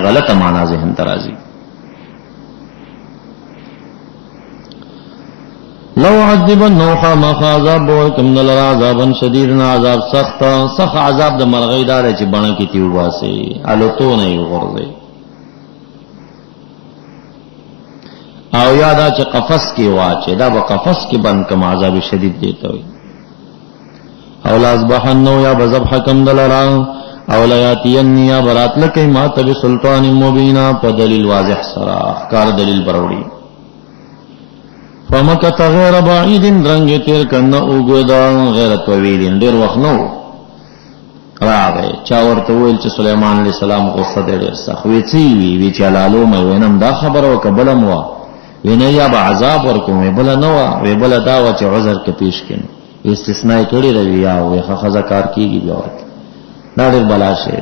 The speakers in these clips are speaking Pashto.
غلط معنا ذهن ترازی. لو عذبنه خامخ عذاب ورکم دلر عذابا شدیدنا عذاب سخت عذاب د مرغی دار چې بڼه کې تیو باسي الوتو نه غورځي او یادا چې قفس کې واچي دا به قفس کې بند کم عذاب شدید دیته وي او لازبحنو یا بذبح کم دلرا او لیاتین یا برات لکی ما تب سلطان مبینا پا دلیل واضح سرا کار دلیل بروڑی فمکت غیر بعید رنگ تیر کن اوگدا غیر طویل دیر وقت نو را گئے چاورتویل چه سلیمان علیہ السلام غصہ دیر سخ ویچی وی چلالو میں وینم دا خبر و کبلم وا وینه یا با عذاب ورکو وی بلا نوا وی بلا داوا چه عذر که پیش کنو استثناء کړی دی یا وی خزا کار کیږي بیا دا ډېر بلا شي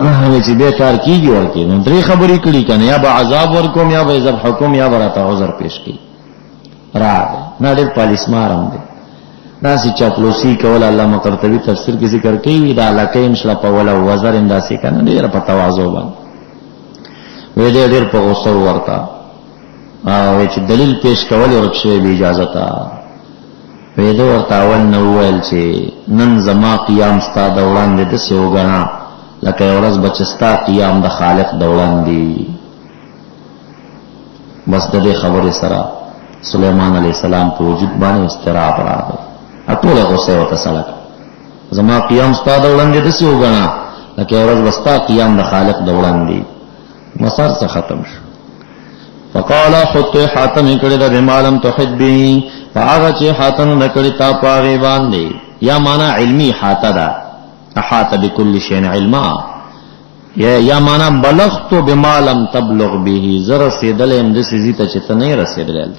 هغه چې به کار کیږي ورته نو درې خبرې کړي کنه یا به عذاب ورکوم یا به ذبح حکم یا برته عذر پیش کړي را نه ډېر پالیس مارم دی دا چې چاپلوسی کول علامه قرطبي تفسیر کې ذکر کوي دا علاقه انشاء په ولا وزر انداسي کنه ډېر په تواضع باندې وی ډېر په غوسه ورتا او چې دلیل پیش کول ورکشي به اجازه تا پیدا ورتاول نوویل چې نن زما قیام ستا د وړاندې داسې وګڼه لکه یو ورځ به چې ستا قیام د خالق د وړاندې. بس د دې خبرې سره سلیمان علیه السلام په وجود باندې اضطراب راغی ټوله غوسه ورته سړه کړه زما قیام ستا د وړاندې داسې وګڼه لکه یو ورځ به ستا قیام د خالق د وړاندې. مسار څه ختم شو. فقال حط حاتم کړي د بمالم تحد به فاغه چې حاتم نکړي تا پاغه باندې یا معنا علمی حاته ده احاط بكل شيء علما یا معنا بلغت بمالم تبلغ به زر سیدلم د سيزيته چې ته نه رسیدل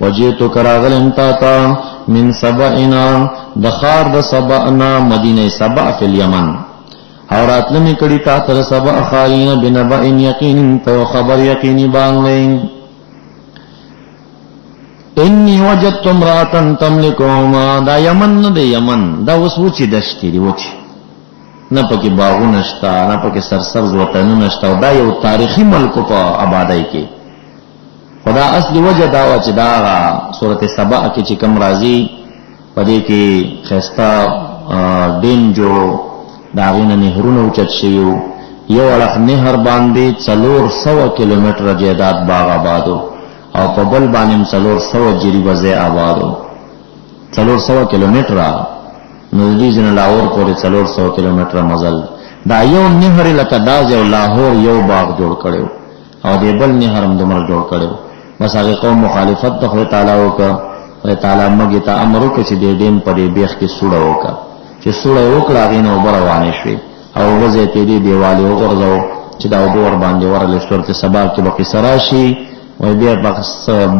وجئت کراغل انتا من سبعنا دخار د سبعنا مدینه سبع فی الیمن اور اتلمی کڑی تا تر سبع خائین بنبئن یقین تو خبر یقینی بانگلیں انی وجدت امراتن تملکوما دا یمن دا یمن دا وچی دشتی دی وچی نا پاکی باغو نشتا نا پاکی سرسبز وطنو نشتا دا یو تاریخی ملکو پا عبادائی کی خدا اصلی وجہ داوا چی دا آغا صورت سبع کی چی کم رازی پدے کی خیستا دین جو داغین نهرون اوچت شیو یو اړخ نهر باندې 400 کیلومتر جیدات باغ آبادو او په بل باندې 400 جریبه آبادو 400 کیلومتر نو دې جن لاهور پورې 400 کیلومتر مزل دا یو نهر لکه دا جو لاهور یو باغ جوړ کړو او دې بل نهر هم دمر جوړ کړو بس هغه قوم مخالفت ته خدای تعالی وکړه خدای تعالی موږ ته امر وکړي چې دې ډیم په دې بیخ کې سوړه وکړه چې سوړه وکړه غینه وبروانې شوې او وځي ته دې دیوالې وګرځاو چې دا وګور باندې ورلې صورت سبا کې بقي سراشي او بیا بس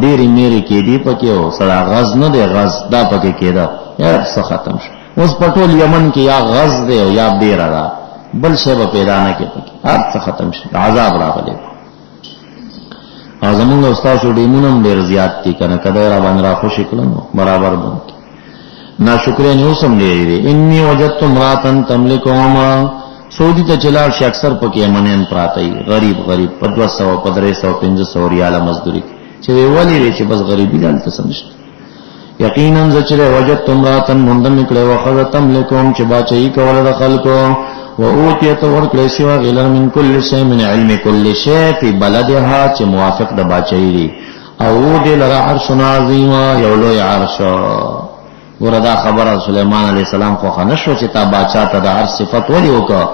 ډېری میری کې دی پکې او سړا غز نه دی غز دا پکې کېدا یا څه ختم شو. اوس پټول یمن کې یا غز دی او یا بیره دا بل شی به پیدا نه کې پکې هر څه ختم شو عذاب راغلی. اعظمون استاد شو ډیمونم ډېر زیات دي کنه کده را باندې را خوشی کړم برابر باندې ناشکرین یو سم دی. انی وجدت امراتن تملکهما سعودی ته چلار شي اکثر پکې یمنین پراتی غریب 200 300 500 ریاله مزدوری چې ویولې وی چې بس غریبی دلته سمشت. یقینا زچره وجدت امراتن مندم کړه وخذ تملکهم چې باچې کول د خلکو و اوتیت ورکړې شو غیر من کل شی من علم کل شی فی بلدها چې موافق د باچې دی او دې لرا عرش عظیم یو لوی عرش. وردا خبر سلیمان علیہ السلام خو خنشو چې تا باچا ته د عرش صفت ولي وکړه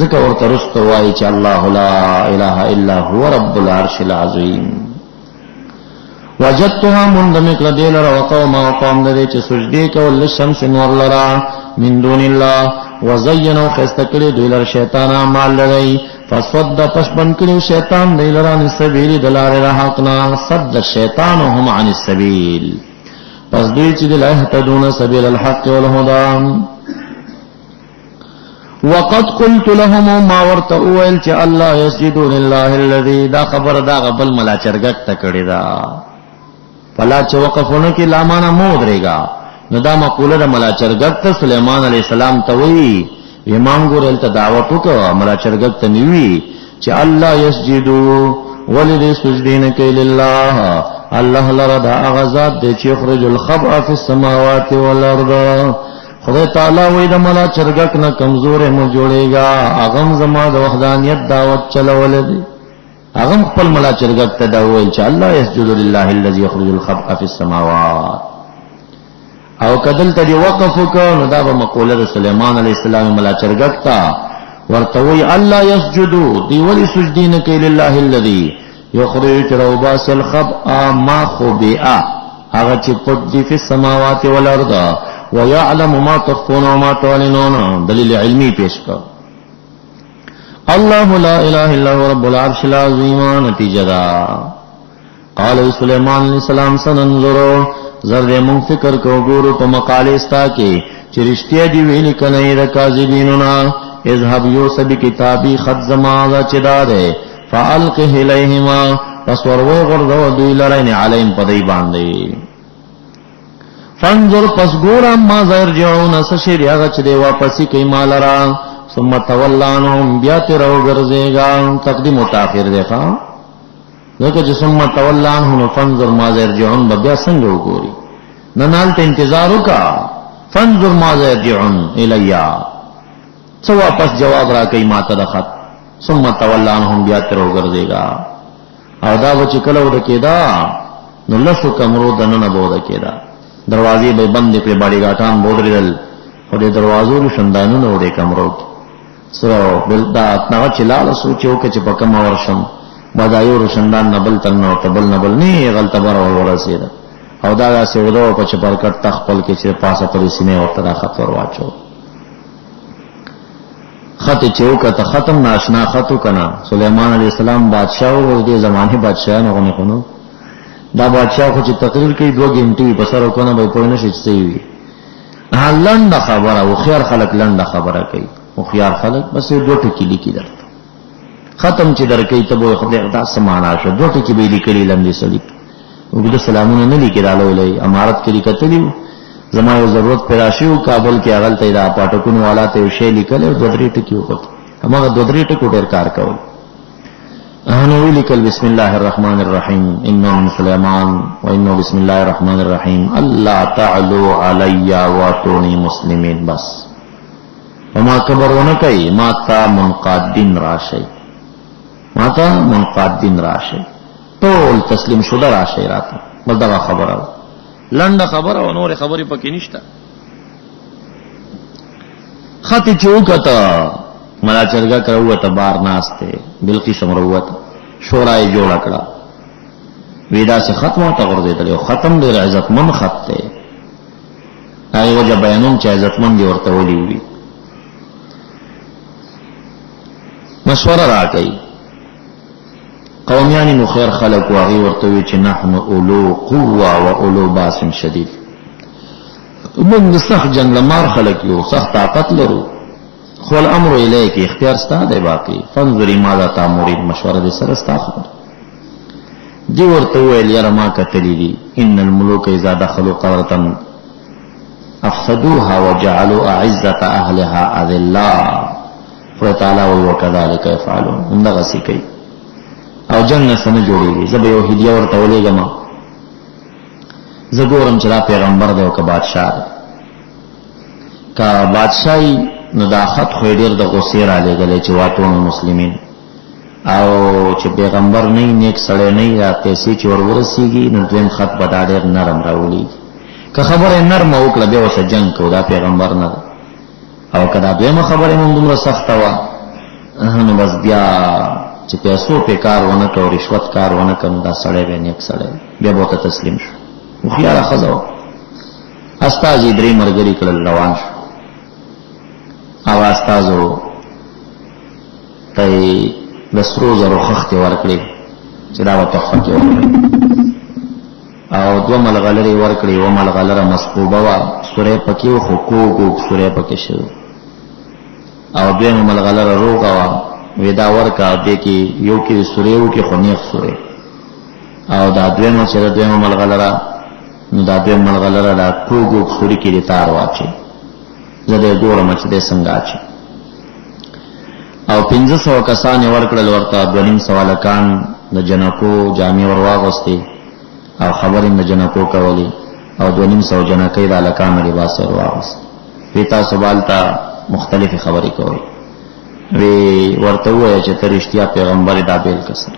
ذکر ورته رست وای چې الله لا اله الا هو رب العرش العظیم. وجدتها مندمک لدیل را وقوم وقوم دې چې سجدي کول للشمس نور لرا من دون الله وزینوا خستکلی دوی لر شیطان اعمال لري فصد پشبن کړي شیطان دوی لر عن السبیل دلار حقنا صد الشیطانهم عن السبیل پس دوی چې لا يهتدون سبيل الحق والهدى. وقد قلت لهم ما ورتؤول چې الله يسجد لله الذي دا خبر دا غبل ملا چرګک تکړه دا فلا چې وقفونه کې لامانه مو درېګا نو دا مقوله د ملا چرګک ته سليمان عليه السلام ته وی امام ګورل ته دعوت وکړه ملا چرګک ته نیوي چې الله یسجدو ولدي سجدین کوي لله الله لرا دا غزاد دی چې یخرج الخبء فی السماوات والارض. خدای تعالی وې د ملا چرګک نه کمزورې مو جوړېګا اغم زما د وحدانیت دعوت چلول دي. اغم خپل ملا چرګک ته دا ویل چې الله یسجد لله الذي یخرج الخبء فی السماوات. او کدل ته دی وقف وکړو نو دا به مقوله د سليمان علیه السلام ملا چرګک ته ورته وی الله یسجدو دی ولی سجدین کوي لله الذي یخرج روباس الخبء ما خبئ هغه چې پټ دی فی السماوات والارض ويعلم ما تخفون وما تعلنون. دلیل علمی پیش کړ. الله لا اله الا هو رب العرش العظیم. نتیجه دا قال سليمان علیہ السلام سننظر زر مون فکر کو ګورو په مقاله استا کې چې رښتیا دی ویل کنه د کاذبیننا اذهب یوسف کتابی خط زما چې داره فالقه الیهما پس ورو غردو دوی لرین علیم پدای باندې فانظر پس ګورم ما زرجعون سشری هغه چې دی واپسی کوي مال را ثم تولانهم بیا تر وګرځيګا تقدیم او تاخير دی ښا دغه چې ثم تولانهم فانظر ما زرجعون بیا څنګه وګوري ننال ته انتظار وکا فانظر ما زرجعون الیا سو واپس جواب را کوي ماته د خط ثم تولانهم بیا تر وګرځيګا او دا و چې کله ود کېدا نو لسو کمرو دنه بوده کېدا دروازې به بند کړې باډي غاټان بودرل او د دروازو شندانونو وړې کمرو سره بل دا اتنا چلاله سوچو کې چې پکم ورشم بدایو روشندان نبل تنو تبل نبل نه غلط بار ورسید او دا سیودو په چپرکټ تخپل کې چې پاسه پرې سینې او تر خطر واچو خط چوکه ته ختم ناشنا خطو کنا سليمان علیہ السلام بادشاہ او د زمانه بادشاہ نه غو دا بادشاہ خو چې تقریر کوي 2 غنټې په سره کنه به پوه نشي چې وي لنډه خبره او خيار خلک لنډه خبره کوي او خيار خلک بس 2 ټکي لیکي درته ختم چې درکې ته به خدای دا سمانا شو 2 ټکي به لیکلي لندې سړي او د سلامونه نه لیکي رالو لې امارت کې لیکتلی زما یو ضرورت پراشي او کابل کې اغل ته دا پټکون والا ته شی لیکل او 2 ټکي وکړ هغه 2 ټکو ډیر کار کول انو لیکل بسم الله الرحمن الرحیم انه من سليمان وانه بسم الله الرحمن الرحیم الله تعالوا علی واتونی مسلمین بس وما کبرونه کوي ما تا منقادین راشي ما تا منقادین راشي ټول تسلیم شوه راشي راته بل دا خبره لنډه خبره او نور خبرې پکې نشته خط چوکتا ملا چرګه کړو ته بار ناشته بلقیس امروت شورای جوړ کړه ویدا سے ختمه ته ورته او ختم دی عزتمن خط ته هغه وجه بیانوم چې عزتمن دی ورته ولي وي مشوره راکړي قومیانی نو خیر خلق واغي ورته وی چې نحن اولو قوه و اولو باس شدید موږ سخت جنگ لمار خلق یو سخت طاقت لرو خو الامر الیک اختیار ستاده باقی فانظری ماذا تامرین مشوره دې سره ستا خبر دی ورته ویل یاره ما کتلی دي ان الملوک اذا دخلوا قريه افسدوها وجعلوا اعزه اهلها اذلا فتعالى وكذلك يفعلون اندغه سی کوي او جنت سره جوړیږي زبې یو هدیه ورته ولېګم زګورم چې دا پیغمبر دی او که بادشاہ دی کا بادشاہي نو دا خط خو ډیر د غصې را لګلې چې واتونه مسلمانین او چې پیغمبر نه نیک سړی نه یا پیسې چې ورورسیږي نو دویم خط به دا ډیر نرم راولي که خبره نرم وکړه به وسه جنگ کو دا پیغمبر نه او کدا دویمه خبره مونږ دومره سخته وا نو بس بیا چې پیسو په کار ونه کو رشوت کار ونه کوم دا سړی به نیک سړی بیا به ته تسلیم شو خو خیال خزو استاذ درې مرګري کړل روان شو او استازو ته لسرو زرو خخت ورکړي چې دا وته خخت ورکړي او دو ملغلري ورکړي و ملغلره مسبوبه وا سورې پکې خو کو سورې پکې شو او دوی ملغلره روغا وا ودا ورکا دې کې یو کې سورې و کې خنیخ سورې او دا دوی نو چې دوی ملغلره نو دا دوی ملغلره دا کو سورې کې تار واچي زده ګورم چې د څنګه اچي او 1500 کسان ورکړل ورته 2.5 لکان د جنکو جامې ورواغستې او خبرې د جنکو کولې او 2.5 جنکې د لکان لباس ورواغست. وی تاسو بالته مختلفې خبرې کوي. وی ورته وایي چې ته رښتیا پیغمبر دا بیل کسر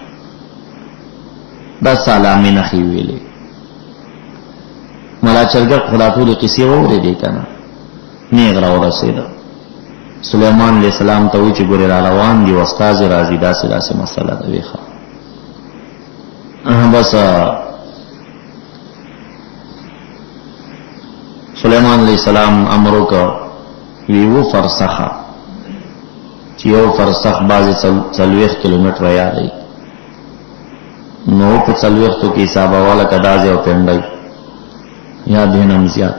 دا سلامي نخي ویلې. ملا چرګ خدا ټول قصې وورېدې کنه نیغ را ورسېده. سليمان عليه السلام ته وی چې ګورې را روان دي استاد راځي داسې مسله ده ویخه بس. سليمان عليه السلام امر وکړ وی فرسخه چې یو فرسخ بعضې 40 کیلومتره یادی نو په 40 کې حسابواله کدازه او پنډای یا دینم زیات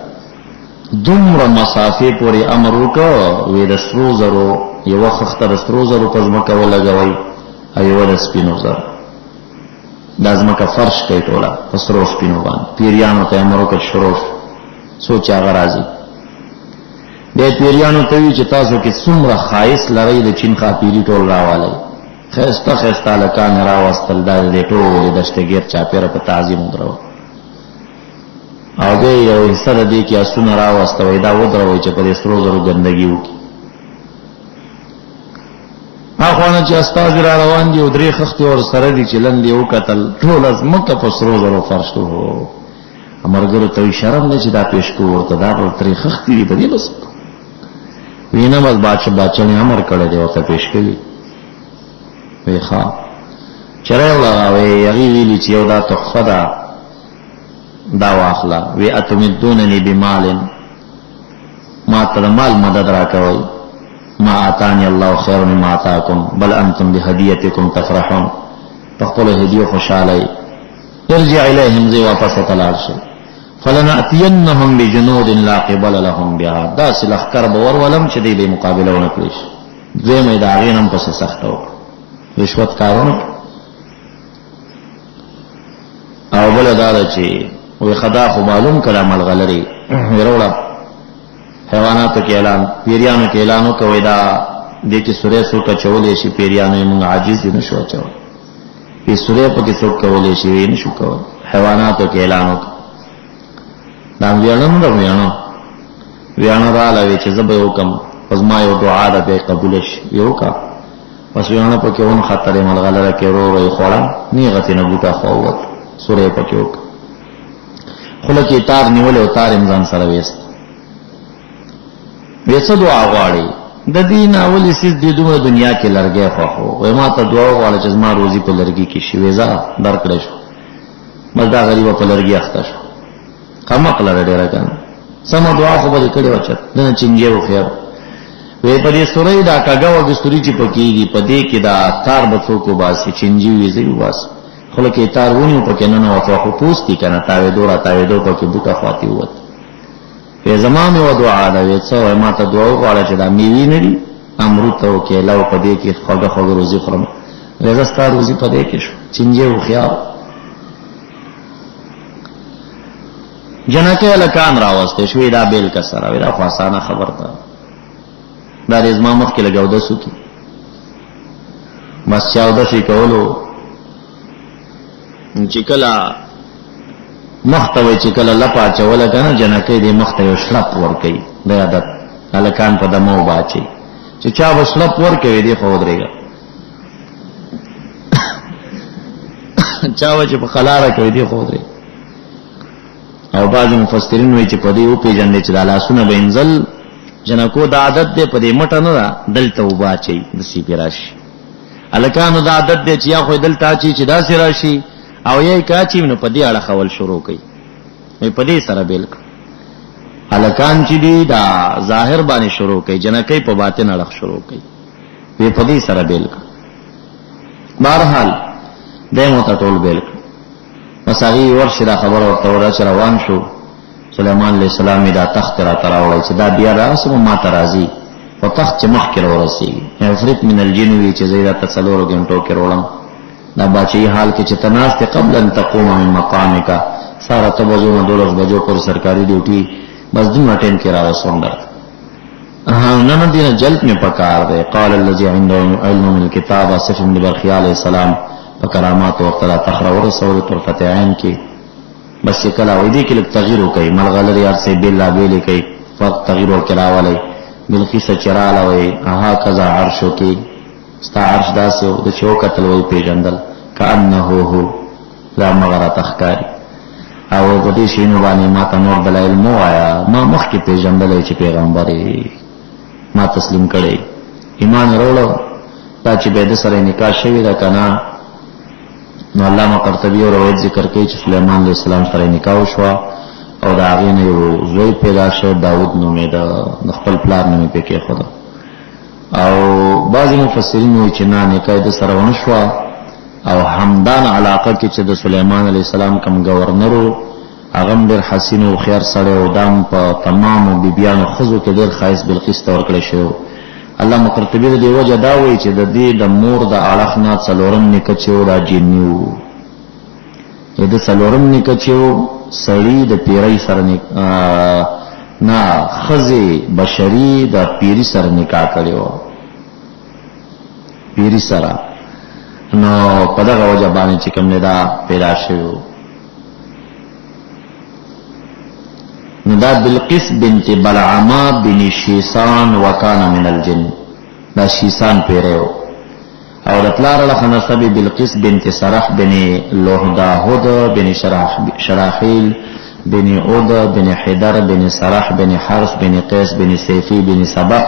دومره مسافې پورې امر وکړ. وی د سرو زرو یو خخته د سرو زرو په ځمکه ولګوئ او یو د سپینو زرو دا ځمکه فرش کوي ټوله په سرو سپینو باندې. پیریانو ته امر وکړ شروع سوچ هغه راځي. بیا پیریانو ته وی چې تاسو کې څومره خایس لرئ د چین خاپیری ټول راوالی خیسته خیسته لکان راوستل دا د ټولې دشتګیر چاپېره په تعظیم ودرو او دی یو حصه د دې کې اسونه راوستوئ دا ودروئ چې په دې سرو زرو ګندګي وکړي. اخوانه چې استاد را روان دي او درې خختې ور سره دي چې لندې وکتل ټوله ځمکه په سرو زرو فرش شو. امرګرو ته شرم دی چې دا پیش کو ورته دا درې خختې دي په دې بس وینه بس بادشاہ نے امر کړی دی ورته پیش کوي. وی ښه چرې ولاوي یغي ویلي چې یو دا تحفه ده دا واخله. وی اتمدوننی بمال ما ته مال مدد را کوي ما آتانی الله خیر مما آتاکم بل انتم بهدیتکم تفرحون. تخپل هدیه خوشاله ارجع الیهم زی واپس تلار شي. فلنأتینهم بجنود لا قبل لهم بها دا سلخ کرب ورولم چې دی مقابله ونکړي. دوی مې دا غینم پس سختو رشوت کارونه او بل دا چې وی خدا خو معلوم کړه ملغلري وروړه حیواناتو کې اعلان پیریانو کې اعلانو کوي دا دې کې سورې سو کچولې شي پیریانو موږ عاجز دي نشو چول په سورې په کې څوک کولې شي نشو کول. حیواناتو کې اعلانو دا ویانو را لوي چې زبې وکم پس ما یو دعا ده به قبول شي یو کا پس ویانو په کې اون خطرې ملغلره کې ورو خوړم نیغه نه بوټه خووت سورې په کې وک خله کې تار نیول او تار امزان سره وېست. وېڅ دعا غواړي د دین اولی سیس د دوه دنیا کې لرګي خو وای ما ته دعا غواړي چې زما روزي په لرګي کې شي وېزا درکړې شو بس دا غریب په لرګي اخته شو کما کله ډېر کنه سم دعا خو به کړي وچت نه چنجي و خیر. وې په دې سورې دا کاګه و بستوري چې پکېږي په دې کې دا تار بڅو کو باسي چنجي وېزي واس خله کې تار ونیو پکې نه وته خو پوسټي کنه تاوي دو پکې بوټه خاطي وت. په زمانه و دعا دا وې څو ما ته دعا وغواړه چې دا میوي نه دي امرت او کې لاو په دې کې خوګه روزي خورم لږه روزي په دې کې شو چنجي و خيار. جنکه لکان راوسته شوې دا بیل کسره وې دا خاصانه خبر ده دا رزما مخ کې لګاو د سکی بس چاو د شي کولو چې کله مختوي چې کله لپا چول کنه جنکه دې مختوي شلپ ور کوي د عادت لکان په دمو باچي چې چا وشلپ ور کوي دې خو درېګا چا چې په خلاره کوي دې خو درې. او بعض مفسرین وایي چې په دې او پیجن چې د لاسونه به انزل جنکو د عادت دې په دې مټ نه دلته وباچي د سی پیراشي الکانو د عادت دې چې یا خو دلته چی چې دا سی راشي او یې کاچی نو په دې اړه خول شروع کړي په دې سره بیل الکان چې دی دا ظاهر باندې شروع کړي جنکې په باطن اړه شروع کړي په دې سره بیل بهرحال دمو ته ټول بیل مساغي ورشه دا خبر او تورات روان شو. سليمان عليه السلام دا تخت را تراوړی چې دا بیا راسم ما ترازی او تخت مخ کې ورسیږي عفرت من الجن وی چې زیاده تسلور غنټو کې وروړم دا بچي حال کې چې تناست قبل ان تقوم من مقامک ساره تبوزو 12 بجو پر سرکاري ډیوټي بس دغه ټیم کې را وسوندر نه دینه جلد میں پکار دے. قال الذي عنده علم من الكتاب صف بن برخی علیہ السلام په کرامات او اختلا تخرا ورسول طرفت عین کې بس کلا وې دي کې لږ تغییر وکړي ملغلر یار سے بلا بیل کوي فرق تغییر وکړا ولای بلقیس چراله وې اها کذا عرشو کې ستا عرش داسو د چوکتل وې پیجندل کانه هو لا مغرا تخکاری او د دې شینو باندې ما ته نور بل علم وایا ما مخکې پیجندل چې پیغمبري ما تسلیم کړي ایمان وروړو تا چې به د سره نکاح شوی دا کنه نو علامه قرطبی او روایت ذکر کوي چې سليمان عليه السلام سره نکاح شو او دا هغه نه یو زوی پیدا شو داوود نومې د خپل پلار نومې پکې خدا او بعضی مفسرین وایي چې نه نکاح د سره ونه شو او همدان علاقه کې چې د سليمان عليه السلام کوم گورنر هغه ډېر حسین او خیر سره او دام په تمام بیبيانو خزو کې ډېر خاص بلقیس تور کړی شو. علامه قرطبی د وجه دا وایي چې د دې د مور د اړخنا څلورم نکچو دا جنیو د څلورم نکچو سړی د پیری سره نه خزي بشری د پیری سره نکاح کړو پیری سره نو په دغه وجه باندې چې کوم نه دا پیدا شوی نو دا بلقیس بنت بلعما بن شیسان وکانا من الجن دا شیسان پیرو او دپلار لخنصب بلقیس بنت سرح بن لوحداهد بن شراحیل بن عود بن حدر بن سرح بن حرس بن قیس بن سیفی بن سبق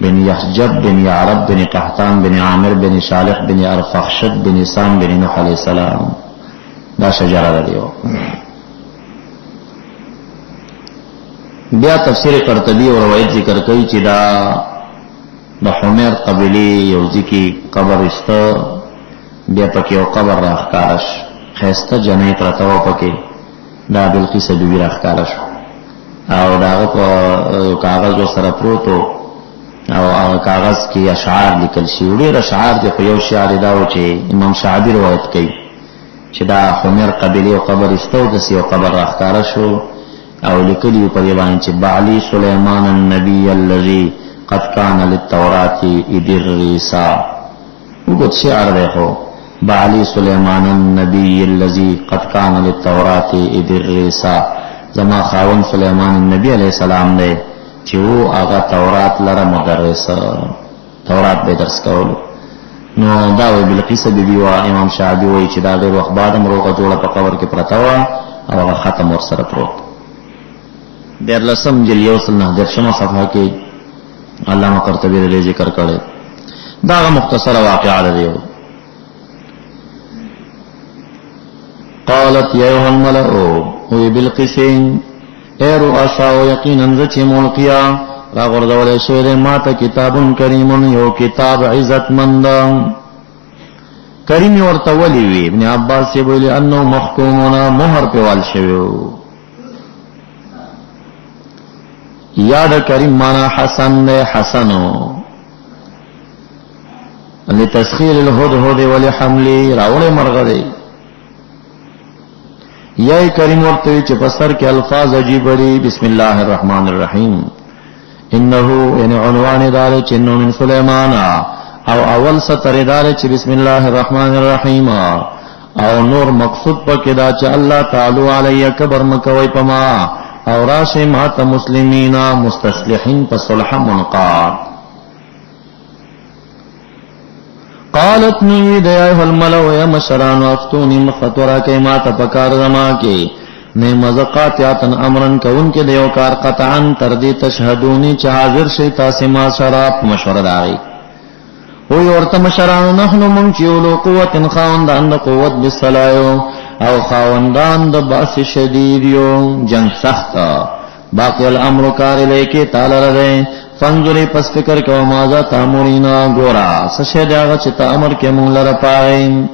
بن یحجب بن یعرب بن قحطان بن عامر بن شالح بن ارفخشد بن سام بن نوح علیہ السلام دا شجره دیو. بیا تفسیر قرطبی او روایت ذکر کوي چې دا د حمیر قبیله یو ځکه قبر است بیا پکې یو قبر راخکارش خسته جنې پرته و پکې دا بلقیس بیبي راخکارش او داغه په یو کاغذ سره پروتو او هغه کاغذ کې اشعار لیکل شي ډېر اشعار د یو شاعر دا و چې امام شعبی روایت کوي چې دا حمیر قبیله یو قبر است او د یو قبر راخکارش او لکلی په دیوان چې بعلی سليمان النبي الذي قد كان للتوراة ادريسا وګت شعر ده بعلی سليمان النبي الذي قد كان للتوراة ادريسا زما خاون سليمان النبي عليه السلام دی چې وو هغه تورات لره مدرس تورات به درس کول نو دا وی بلقیس بیبي وا امام شعبی وایي چې دا ډېر وخت بعد مروغه جوړه په قبر کې پرتا و او هغه ختم ور سره پروت. دیر لسم جلیو سلنہ درشمہ صفحہ کی علامہ قرطبی علیہ ذکر کرے دا مختصر واقعہ دیو. قالت یا ایوہ الملأ وی بلقیسین اے رؤسا و یقینا زچی ملقیا را غردول شیر ماتا کتاب کریم یو کتاب عزت مندہ کریم ورطولی وی ابن عباس سے بولی انو محکومونا مہر پیوال شویو یاد کریم مانا حسن دے حسنو لتسخیر الہدہد ولحملی راول مرغ دے یای کریم ورطوی چپسر کے الفاظ عجیب بری بسم اللہ الرحمن الرحیم انہو یعنی عنوان دارے چنو من سلیمانا او اول سطر دارے چ بسم اللہ الرحمن الرحیم او نور مقصود پا کدا چ اللہ تعالو علی کبر مکوی پما او راشی مات مسلمین مستصلحین پصلح منقاد. قالت نوی دیائیو الملو یا مشران افتونی مفتورا کے مات پکار زما کے نیم زقاتیاتن امرن کون کے دیو کار قطعا تردی تشہدونی چا حاضر شیطا سما شراب مشور داغی وی ورط مشرانو نحنو منچیولو قوت خاوندان دا قوت بسلائیو او خاوندان د باس شدیدیو جنگ سختا باقی الامر کار لیکی تالا رده فانظری پس فکر کو مازا تامورینا گورا سشید آغا چتا امر کے مولر پائیں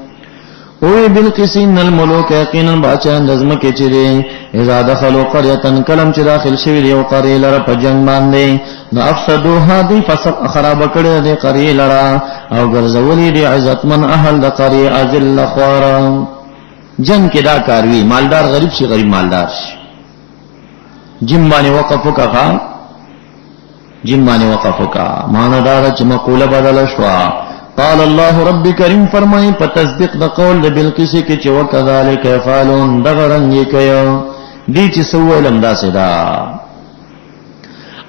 اوی بالقسین الملوک یقینا باچان دزم کے چرے اذا دخلو قریتن کلم چی داخل شوی دیو قری لرا پا جنگ باندے نا افسدوها دی فسق خراب کڑی دی قری لرا او گرزولی دی عزت من احل دا قری ازل خوارا جنگ کے دا کاروی مالدار غریب شی غریب مالدار شی جن بانی وقفو کا خواہ جن باندې وقف کا معنا دا چې مقوله بدل شوا. قال الله رب کریم فرمای په تصدیق د قول د بلقیس کې چې وکذالک یفعلون دغه رنګ کيو دي چې سوالم داسې دا.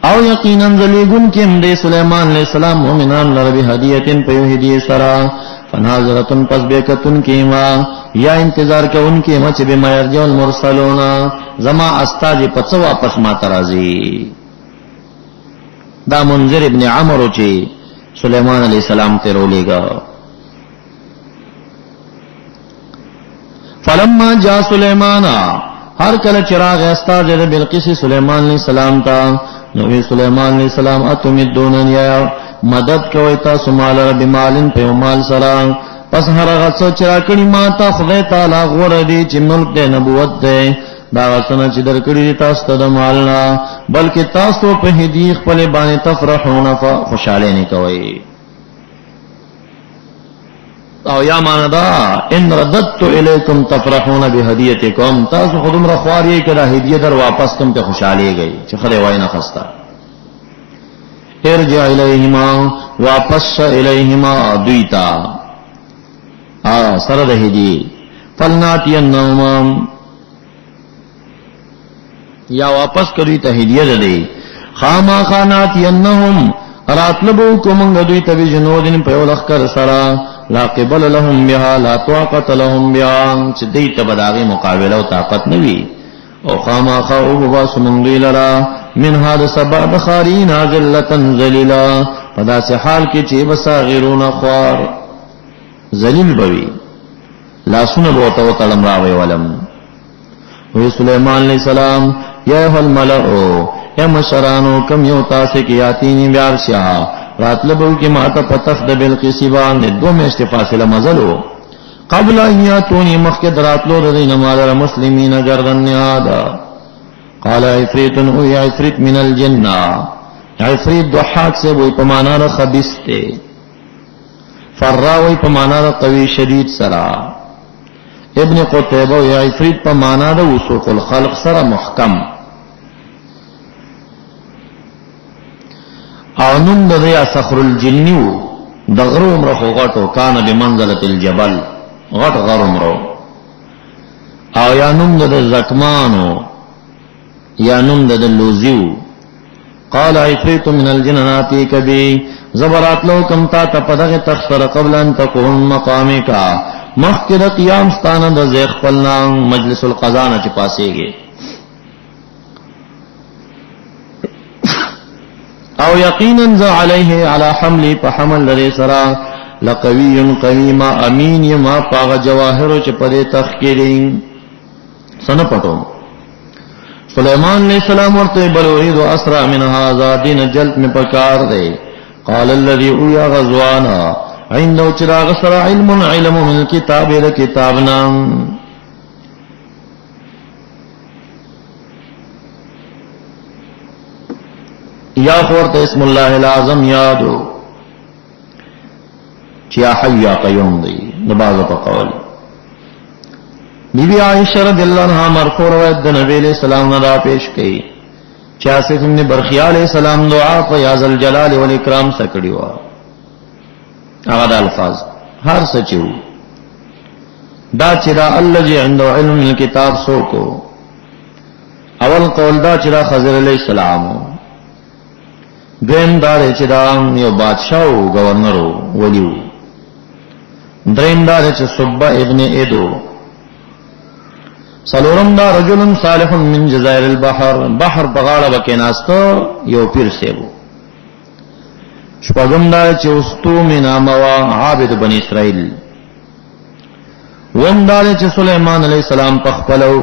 او یقینا ذلیګون کې د سليمان علیہ السلام مومنان لره هدیهتن په هدیه سره فناظرتن پس بیکتن کیما یا انتظار کوونکې ما چې به مرجو المرسلون زما استاد په څو واپس ما ترازی. دا منذر ابن عمرو چې سليمان علیہ السلام ته رولېګا. فلما جاء سليمان هر کله چراغ استاد د بلقیس سليمان علیہ السلام ته نو سليمان علیہ السلام اتمدونن یا مدد کوي تاسو مال رب مالن په مال سره پس هرغه څو چې راکړي ما ته خدای تعالی غوړه دي چې ملک د نبوت ده دا څنګه چې درکړي تاسو ته د مالنا بلکې تاسو په هدیه خپل باندې تفرحون خوشاله نه کوي. او یا معنا دا ان رددت الیکم تفرحون بهدیتکم تاسو خودم را خواري کړه هدیه در واپس کوم ته خوشاله گئی چې خدای وای نه خستا. ارجع الیهما واپس الیهما دویتا سره د هدیه فلناتینهم یا واپس کړی ته هدیه ده خاما خاناتینهم راتلبو کومنګ دوی ته جنودین په ولخر سره لا قبل لهم بها لا طاقت لهم بها چې دې ته بداغي مقابله او طاقت نوي او خاما خاو باس من لرا من هذا سبب خارین ذلتن ذلیلا پدا سے حال کې چې بصاغرون خوار ذلیل بوي لا سن بوته وتلم راوي ولم. وی سليمان علیہ السلام یا الملأ یا مشرانو کم یو تاسو کې یاتینی بیار شاه راتلبو کې ماته پتخ د بلقیس باندې دوه میاشتې فاصله مزلو قبل ایاتونی مخک دراتلو د نماز مسلمین گردن یادا. قال عفریت او عفریت من الجنه عفریت ضحاک سے وہی پمانا را خبیث تے فرا وہی پمانا را قوی شدید سرا. ابن قتیبہ یا عفریت پمانا را وسوق الخلق سرا محکم. او نوم د یا صخر الجنیو د غروم رخو غټو کان بمنزله الجبل غټ غروم رو. او یا نوم د زکمانو یا نوم د لوزیو. قال عفریت من الجنات کبی زبرات لو کم تا تپدغه تخسر قبل ان تقوم مقامک مخکد قیام ستانه د زیخ پلنا مجلس القضاء چ پاسېږي. او یقینا ذ علیه علی حمل فحمل لري سرا لقوی قویما امین یما پاغ جواهر چ پدې تخکیرین سن پټو. سلیمان علیہ السلام ورته بلورید اسرا من هذا دین جلد میں پکار دے. قال الذي اویا غزوانا عنده چراغ سرا علم من الكتاب کتابنا یا خورت اسم اللہ العظم یادو چیا حی یا قیوم دی نباز پا قول. بی بی عائشہ رضی اللہ عنہ مرفوع روایت د نبی علیہ السلام نے دا پیش کی چاسف ابن برخیا علیہ السلام دعا په یا ذل جلال والاکرام سکړی و. هغه الفاظ هر سچو دا چې دا الذي عنده علم الكتاب سو کو اول قول دا چې دا خضر علیہ السلام دویم دا چې دا یو بادشاہ او گورنر ولیو. دریم دا چې صبا ابن ایدو. سلورم دا رجل صالح من جزائر البحر بحر بغاړه بکیناستو یو پیر سیبو. شپږم دا چې استو من اموا عابد بنی اسرائیل. وم دا چې سليمان علیہ السلام پخپلو.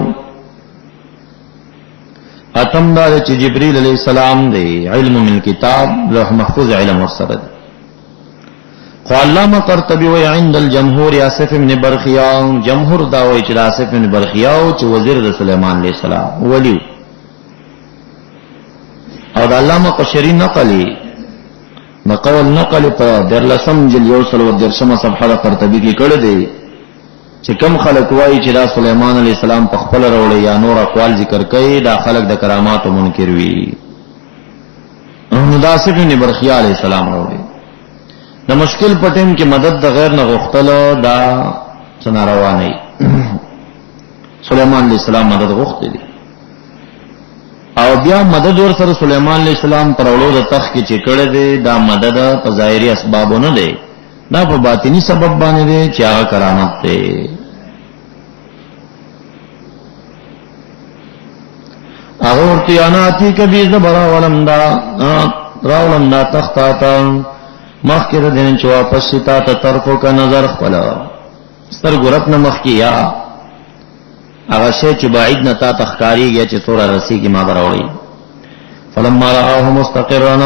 اتم دا چې جبريل علیہ السلام دی علم من کتاب لوح محفوظ علم ورسره. علامہ قرطبی وی عند الجمهور آصف بن برخیا جمهور دا وی چې آصف بن برخیا او چې وزیر د سليمان علیہ السلام ولی او د علامہ قشری نقلی نقول نقل په درلسم جل یوصل و درشمه صفحه قرطبی کې کړه دی چې کم خلق وای چې دا سليمان علیہ السلام په خپل وروړي یا نور اقوال ذکر کوي دا خلق د کرامات منکر وی نو دا صرف ابن برخیا علیہ السلام راوړي. د مشکل پټیم کې مدد د غیر نه غوښتل دا څنګه روانه سليمان علیہ السلام مدد غوښتي دي او بیا مدد ور سره سليمان علیہ السلام پرولو د تخ کې چې کړه دي دا مدد په ظاهري اسبابونه دي دا په باطینی سبب باندې دي چې هغه کرامت ده. هغه ورته اناتی کبي زبر راولم دا تختاتا مخکې د دین چې واپس تا ته طرفو کا نظر خپل سترګورت نه مخکې یا هغه شی چې بعید نه تا تخکاریږي چې تور رسی کې ما براوړي. فلما رآه مستقرا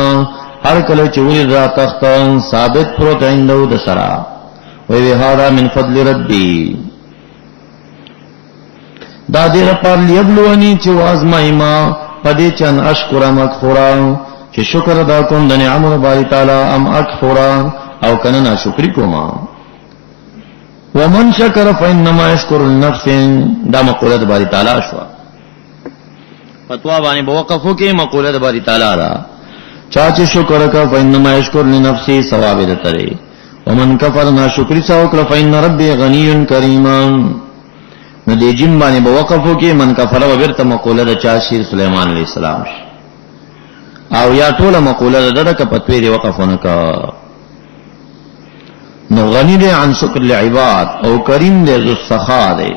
هر کله چې وی را تخت ثابت پروت ایندو د سرا وی هذا من فضل ربي دا دې پر لیبلونی چې وازمای ما پدې چن اشکر مغفورا چې شکر ادا کوم د نعمت باری تعالی ام اکفرا او کنه ناشکری کوما. ومن شکر فانما یشکر لنفس دا مقوله د باری تعالی شو. فتوا باندې بوقفو کې مقوله د باری تعالی را چا چې شکر کا فانما یشکر لنفسه ثواب دې ترې. ومن کفر ناشکری سو کړ فإن ربي غنی کریم. نو دې جن باندې بوقفو کې من کفر وبرته مقوله د چا شیر سليمان علیہ السلام او یا ټوله مقوله ده که پتوی دی وقفونه کا. نو غنی دی عن شکر العباد او کریم دی ذو السخا دی.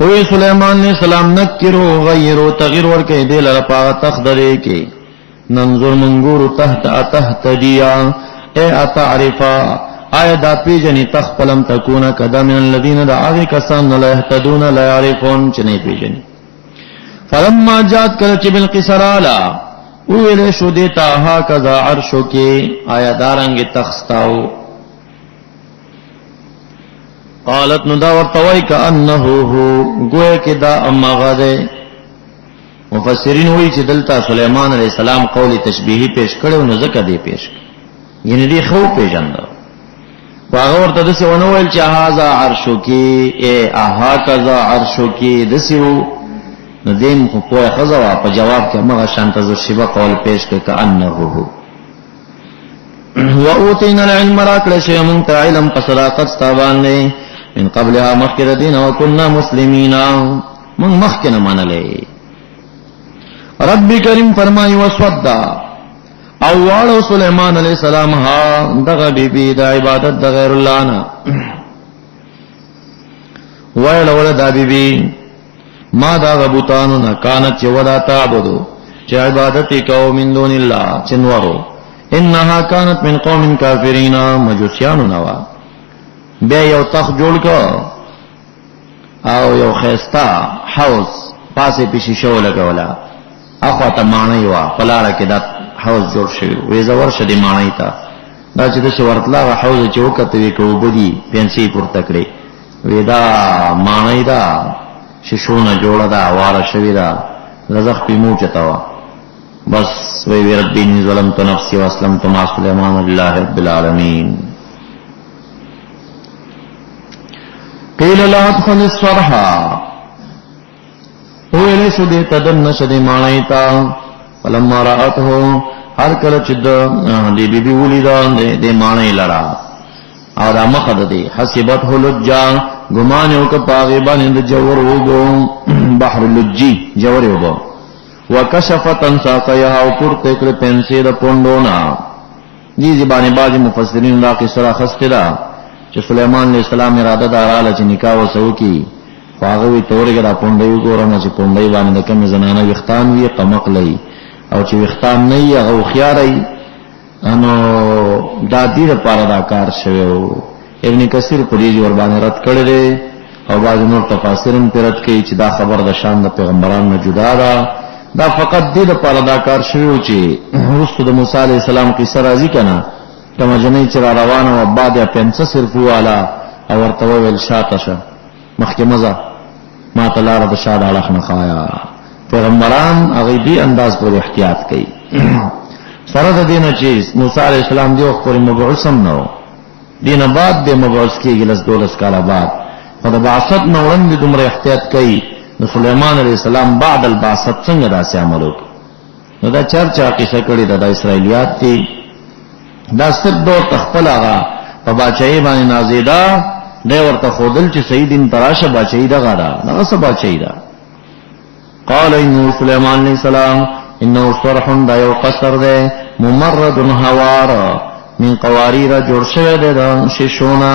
وی سلیمان علیہ السلام نکرو غیرو تغیر ورکه دی لره پاغه تخدری کی ننظر منګور تحت دیا اے اتعرفا آیا دا پیجنی تخپلم تکونا کدا من الذین دعاوی کسان لا يهتدون لا يعرفون چنی پیجنی. فلما جات کل چې بالقصرالا ویل شو دیتا ها کذا عرشو کې آیا دارنګ تخستاو. قالت نو دا ورتوي کانه هو گویا کې دا امغه ده. مفسرین وایي چې دلته سليمان عليه السلام قول تشبیهی پیش کړو نو ځکه دی پیش یعنی دی خو پیژاند. هغه ورته د څه ونه ویل چې هاذا عرشو کې اے اها کذا عرشو کې دسیو ندیم خو په خزوا په جواب کې هغه شانت ز شیبه قول پیش کړه کانه هو. واوتینا العلم راکړه چې مونږ ته علم په صداقت ستابانه من قبلها مخکره دین او كنا مسلمین من مخکنه منلې. رب کریم فرمایي وسودا او والو سليمان علیہ السلام ها دغه بیبي د عبادت د غیر الله نه ویل ولدا بیبي ما دا غبطانو نا کانت چه ودا تعبدو چه عبادتی کو من دون اللہ چنورو انہا کانت من قوم کافرین مجوسیانو نوا بے یو تخ جوڑ کو او یو خیستا حوز پاسے پیشی شو لگولا اخواتا معنی وا پلارا که دا حوز جوڑ شوی ویزا ورش دی معنی تا دا چه دس ورطلاغ حوز چه وکتوی که بدی پینسی پر تکڑی ویدا معنی دا ششونه جوړه دا واره شوی دا رزق پی مو چتاوا بس وی ربی انی ظلمت نفسی واسلمت مع سلیمان لله رب العالمین. قیل لا ادخل الصرحا ویلی شو دی تدن شدی معنیتا فلما رأته هر کله چې دی بی بی ولی دا دی معنی لرا او دا مخد دی حسبته لجا گمان یو که پاغی باندې د جوور وګو بحر لجی جوور وګو وکشفت ساقيها او پورته کړ پنسي د پوندونا. دې ځبانه باج مفسرین دا کې سره خستلا چې سليمان عليه السلام اراده داراله چې نکاح وسو کی پاغوي تورګه را پوندې وګورم چې پوندې باندې کوم زنانه وختان وی قمق لې او چې وختان نه یې او خياري انو دا دې لپاره دا کار شوی. ابن کثیر په دې ور باندې رد کړی دی او بعض نور تفاسیرم پر رد کوي چې دا خبر د شان د پیغمبرانو نه جدا ده. دا فقط دې لپاره دا کار شوی چې رسول د موسی علی السلام قصه راځي کنه کما جنې چې روانه او بعد پنځه صرف والا او ورته ویل شاته شه مخکې مزه ما تلاره د شاده اړه نه خایا. پیغمبران هغه دې انداز پر احتیاط کوي. سره د دینه چې موسی علی السلام دی وخت پر مبعوثم نو دین بعد به مبعوث کېږي لس دولس کاله بعد خدای بعثت نو وړاندې دومره احتیاط کوي. نو سليمان عليه السلام بعد البعثت څنګه داسې عمل وکړ نو دا چرچا قصه کړي دا اسرائیلیات دي دا صرف دو تخپل هغه په باچای باندې نازیدا دی ورته خودل چې سیدین تراشه باچای دا غاړه دا څه باچای دا قال انه سليمان عليه السلام انه صرح دا یو قصر ده ممرد هوار من قوارير جوړ شوی ده د شیشونه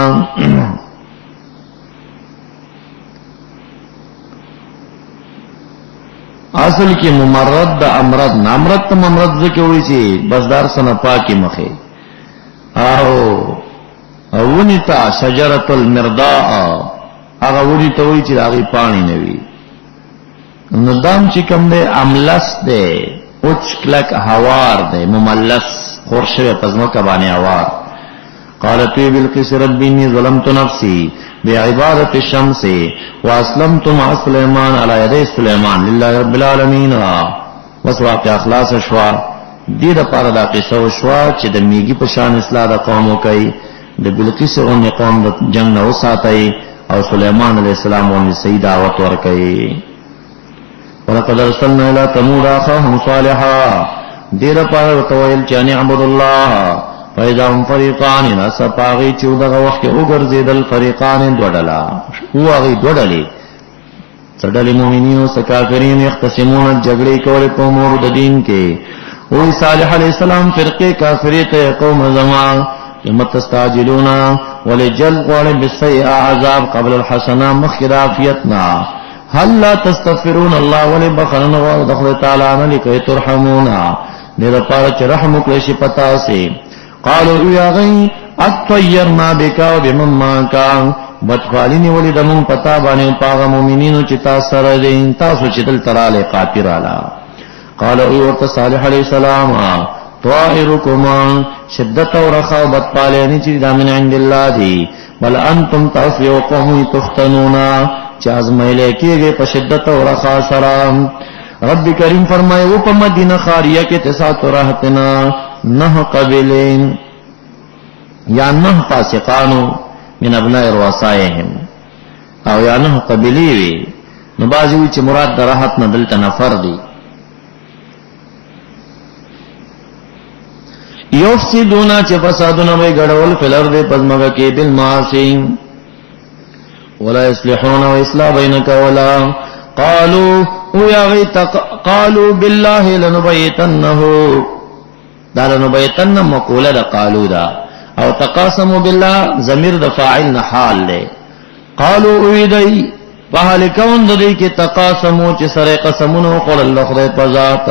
اصل کې ممرد د امرد نامرد ته ممرد ځکه وایي چې بسدار سره پاکي مخه او ونیتا شجرة المرداء هغه ونی ته وایي چې هغه پانی نه وي ندام چې کوم دی املس دی اوچ کلک هوار دی مملس خورشه پزما کبانه هوار قالت بالقس رب اني ظلمت نفسي بعبادة الشمس واسلمت مع سليمان على يدي سليمان لله رب العالمين وسواق اخلاص شوا دې د پاره دا قصه شوا چې د میګي په شان اصلاح د قوم کوي د بلقیس او قوم د جنگ نه وساتي او سليمان عليه السلام او سید دعوت ورکړي ولقد ارسلنا الى ثمود اخاهم صالحا دې د پاره تویل چې ان عبد الله فإذا هم فريقان نسپاغي چې دغه وخت وګرځیدل فريقان دوړلا واغي دوړلې څډلې مؤمنین او کافرین یختصمون جګړې کولې په امور د دین کې وی صالح علیہ السلام فرقه کافری ته قوم زمان متستعجلون ولجل قول بالسيئ عذاب قبل الحسنه مخرافیتنا هل لا تستغفرون الله ولبخلنا ودخل تعالی عن لكي ترحمون دیر پار چ رحم کړی شي پتا سي قالوا يا غي اطيرنا بك وبمن معك بدخالين ولدمون پتا باندې پاغه مؤمنینو چې تاسو سره دي تاسو چې دل تراله قاطرالا قال او صالح علیہ السلام طائركما شدت او رخاوت پالانی چې دا من عند الله دی بل انتم تاسو قوم تختنون چې ازمایل کېږي په شدت او رخا سره رب کریم فرمائے وہ په مدینه خاریه کې تسات راحتنا نه قبلین یا نه فاسقانو من ابناء رؤسائهم او یا نه قبلی وی نو بازی چې مراد د راحت نه دلته نفر دی یفسدون چې فسادونه وي ګډول فلر دې پزماګه کې بالمعاصی ولا يصلحون واصلاح بينك ولا قالوا قالوا بالله لنبيتنه دا لنبيتن مقوله دا قالوا دا او تقاسموا بالله ضمیر د فاعل نه حال له قالوا ويدي فهل كون د دې کې تقاسموا چې سره قسمونه خور الله خدای په ذات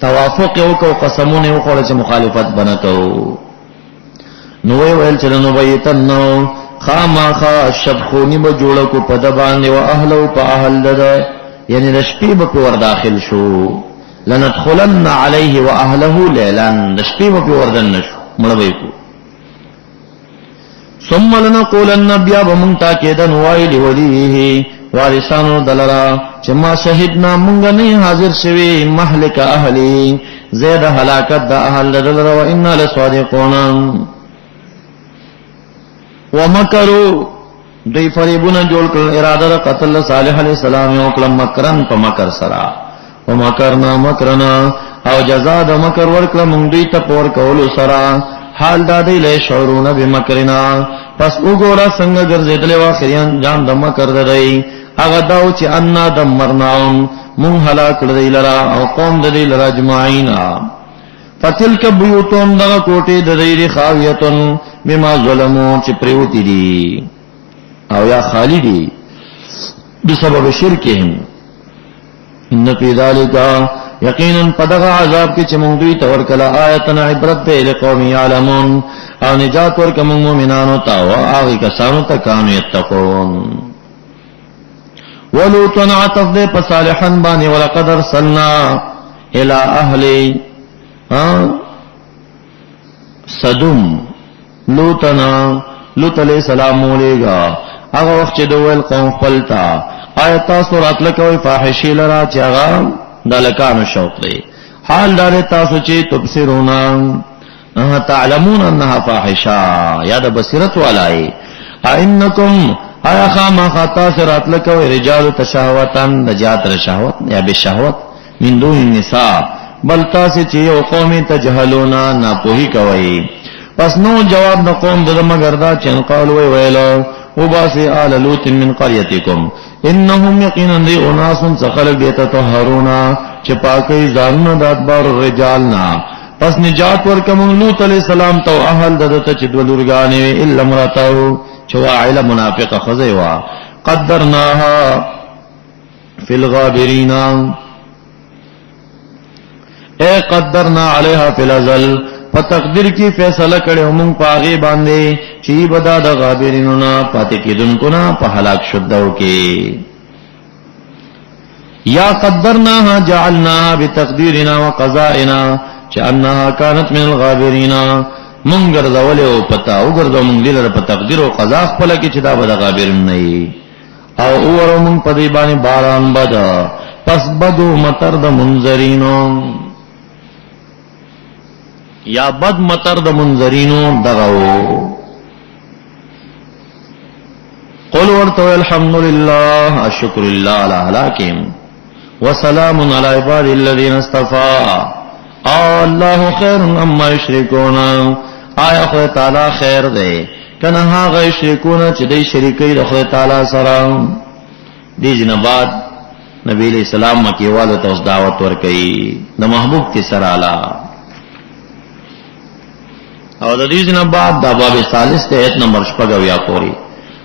توافق یو کو قسمونه یو خور چې مخالفت بنکو نو ویل چې لنبيتن خامخا شبخونی به جوړ کو په د باندې او اهلو په اهل ده یعنی د شپې په ور داخل شو لندخلن عليه واهله ليلا د شپې په ور دن شو مړوي کو ثم لنقولن بیا بمن تاکیدن وایل وليه وارثانو دلرا چې ما شهیدنا مونږ نه حاضر شوي مهلك اهلي زید هلاکت د اهل دلرا و ان لصادقون ومکروا دوی فریبونه جوړ کړ اراده قتل صالح علیہ السلام یو کلم مکرن په مکر سرا ومکرنا مکرنا او جزاء د مکر ورکړه مونږ دوی ته پور کول سرا حال دا دی له شعورونه بمکرنا پس وګوره څنګه ګرځیدل واخریان جان د مکر دی هغه داو چې ان دمرناهم مون هلاک کړی لرا او قوم د دې لرا اجمعین فتلک بیوتون دغه کوټه د دې خاویتون بما ظلمو چې پریوتی دي او یا خالدی بسبب شرکهم ان فی ذلک یقینا پدغه عذاب کې چې مونږ دوی تور کلا آیتنا عبرت به لقوم یعلمون او نجات ورکوم مومنانو ته او هغه کسانو ته کانو یتقون ولوطن عطف دے پا صالحن بانی ولقد ارسلنا الى اهلی صدوم لوطنا لوط علیہ السلام مولیگا اگا وقت چه دویل قوم خپلتا آیتا سورات لکوی فاحشی لرا چه اگا دالکانو شوق دی حال دار تاسو چه تبصرونا تعلمون انها فاحشا یاد بصیرت والائی اینکم آیا خاما خطا سرات لکوی رجال تشاوتن نجات رشاوت یا بشاوت من دون النساء بل تاسو چې یو قوم تجهلون ناپوهی کوي. پس نو جواب د قوم د مگر دا چې قالوا ویلو وباسي آل لوط من قريتكم انهم يقينا ذي اناس سخلق يتطهرون چې پاکي ځانونه د ادبار رجالنا. پس نجات ورکوم لوط علیہ السلام تو اهل دته چې دولورګانې الا مراتو چې عائله منافقه خزیوا قدرناها فی الغابرین اے قدرنا علیها فی الازل په تقدیر کې فیصله کړو موږ پاغي باندې چې بدا د غابرینو نه پاتې کېدونکو نه په هلاک شدو کې. یا قدرناها جعلناها بتقدیرنا وقضائنا چې انها كانت من الغابرین موږ ګرځولې او پتا او ګرځو موږ دلته په تقدیر او قضا خپل کې چې دا به د غابرین نه او اور موږ په دې باندې باران بدا پس بدو مطر د منذرینو یا بد مطر د منذرینو دغو. قل ورتو الحمدللہ الشکر للہ علی هلاکهم وسلام علی عباد الذین اصطفى اللہ خیر اما یشرکون. آیا خدای تعالی خیر دے کنه هغه یشرکون چې دی شریکي د خدای تعالی سره. دې جنبات نبی علیہ السلام مکیوالو ته دعوت ورکړي د محبوب کی سره اعلی او د دې جنبات د باب 40 ته ایت نمبر 6 پوری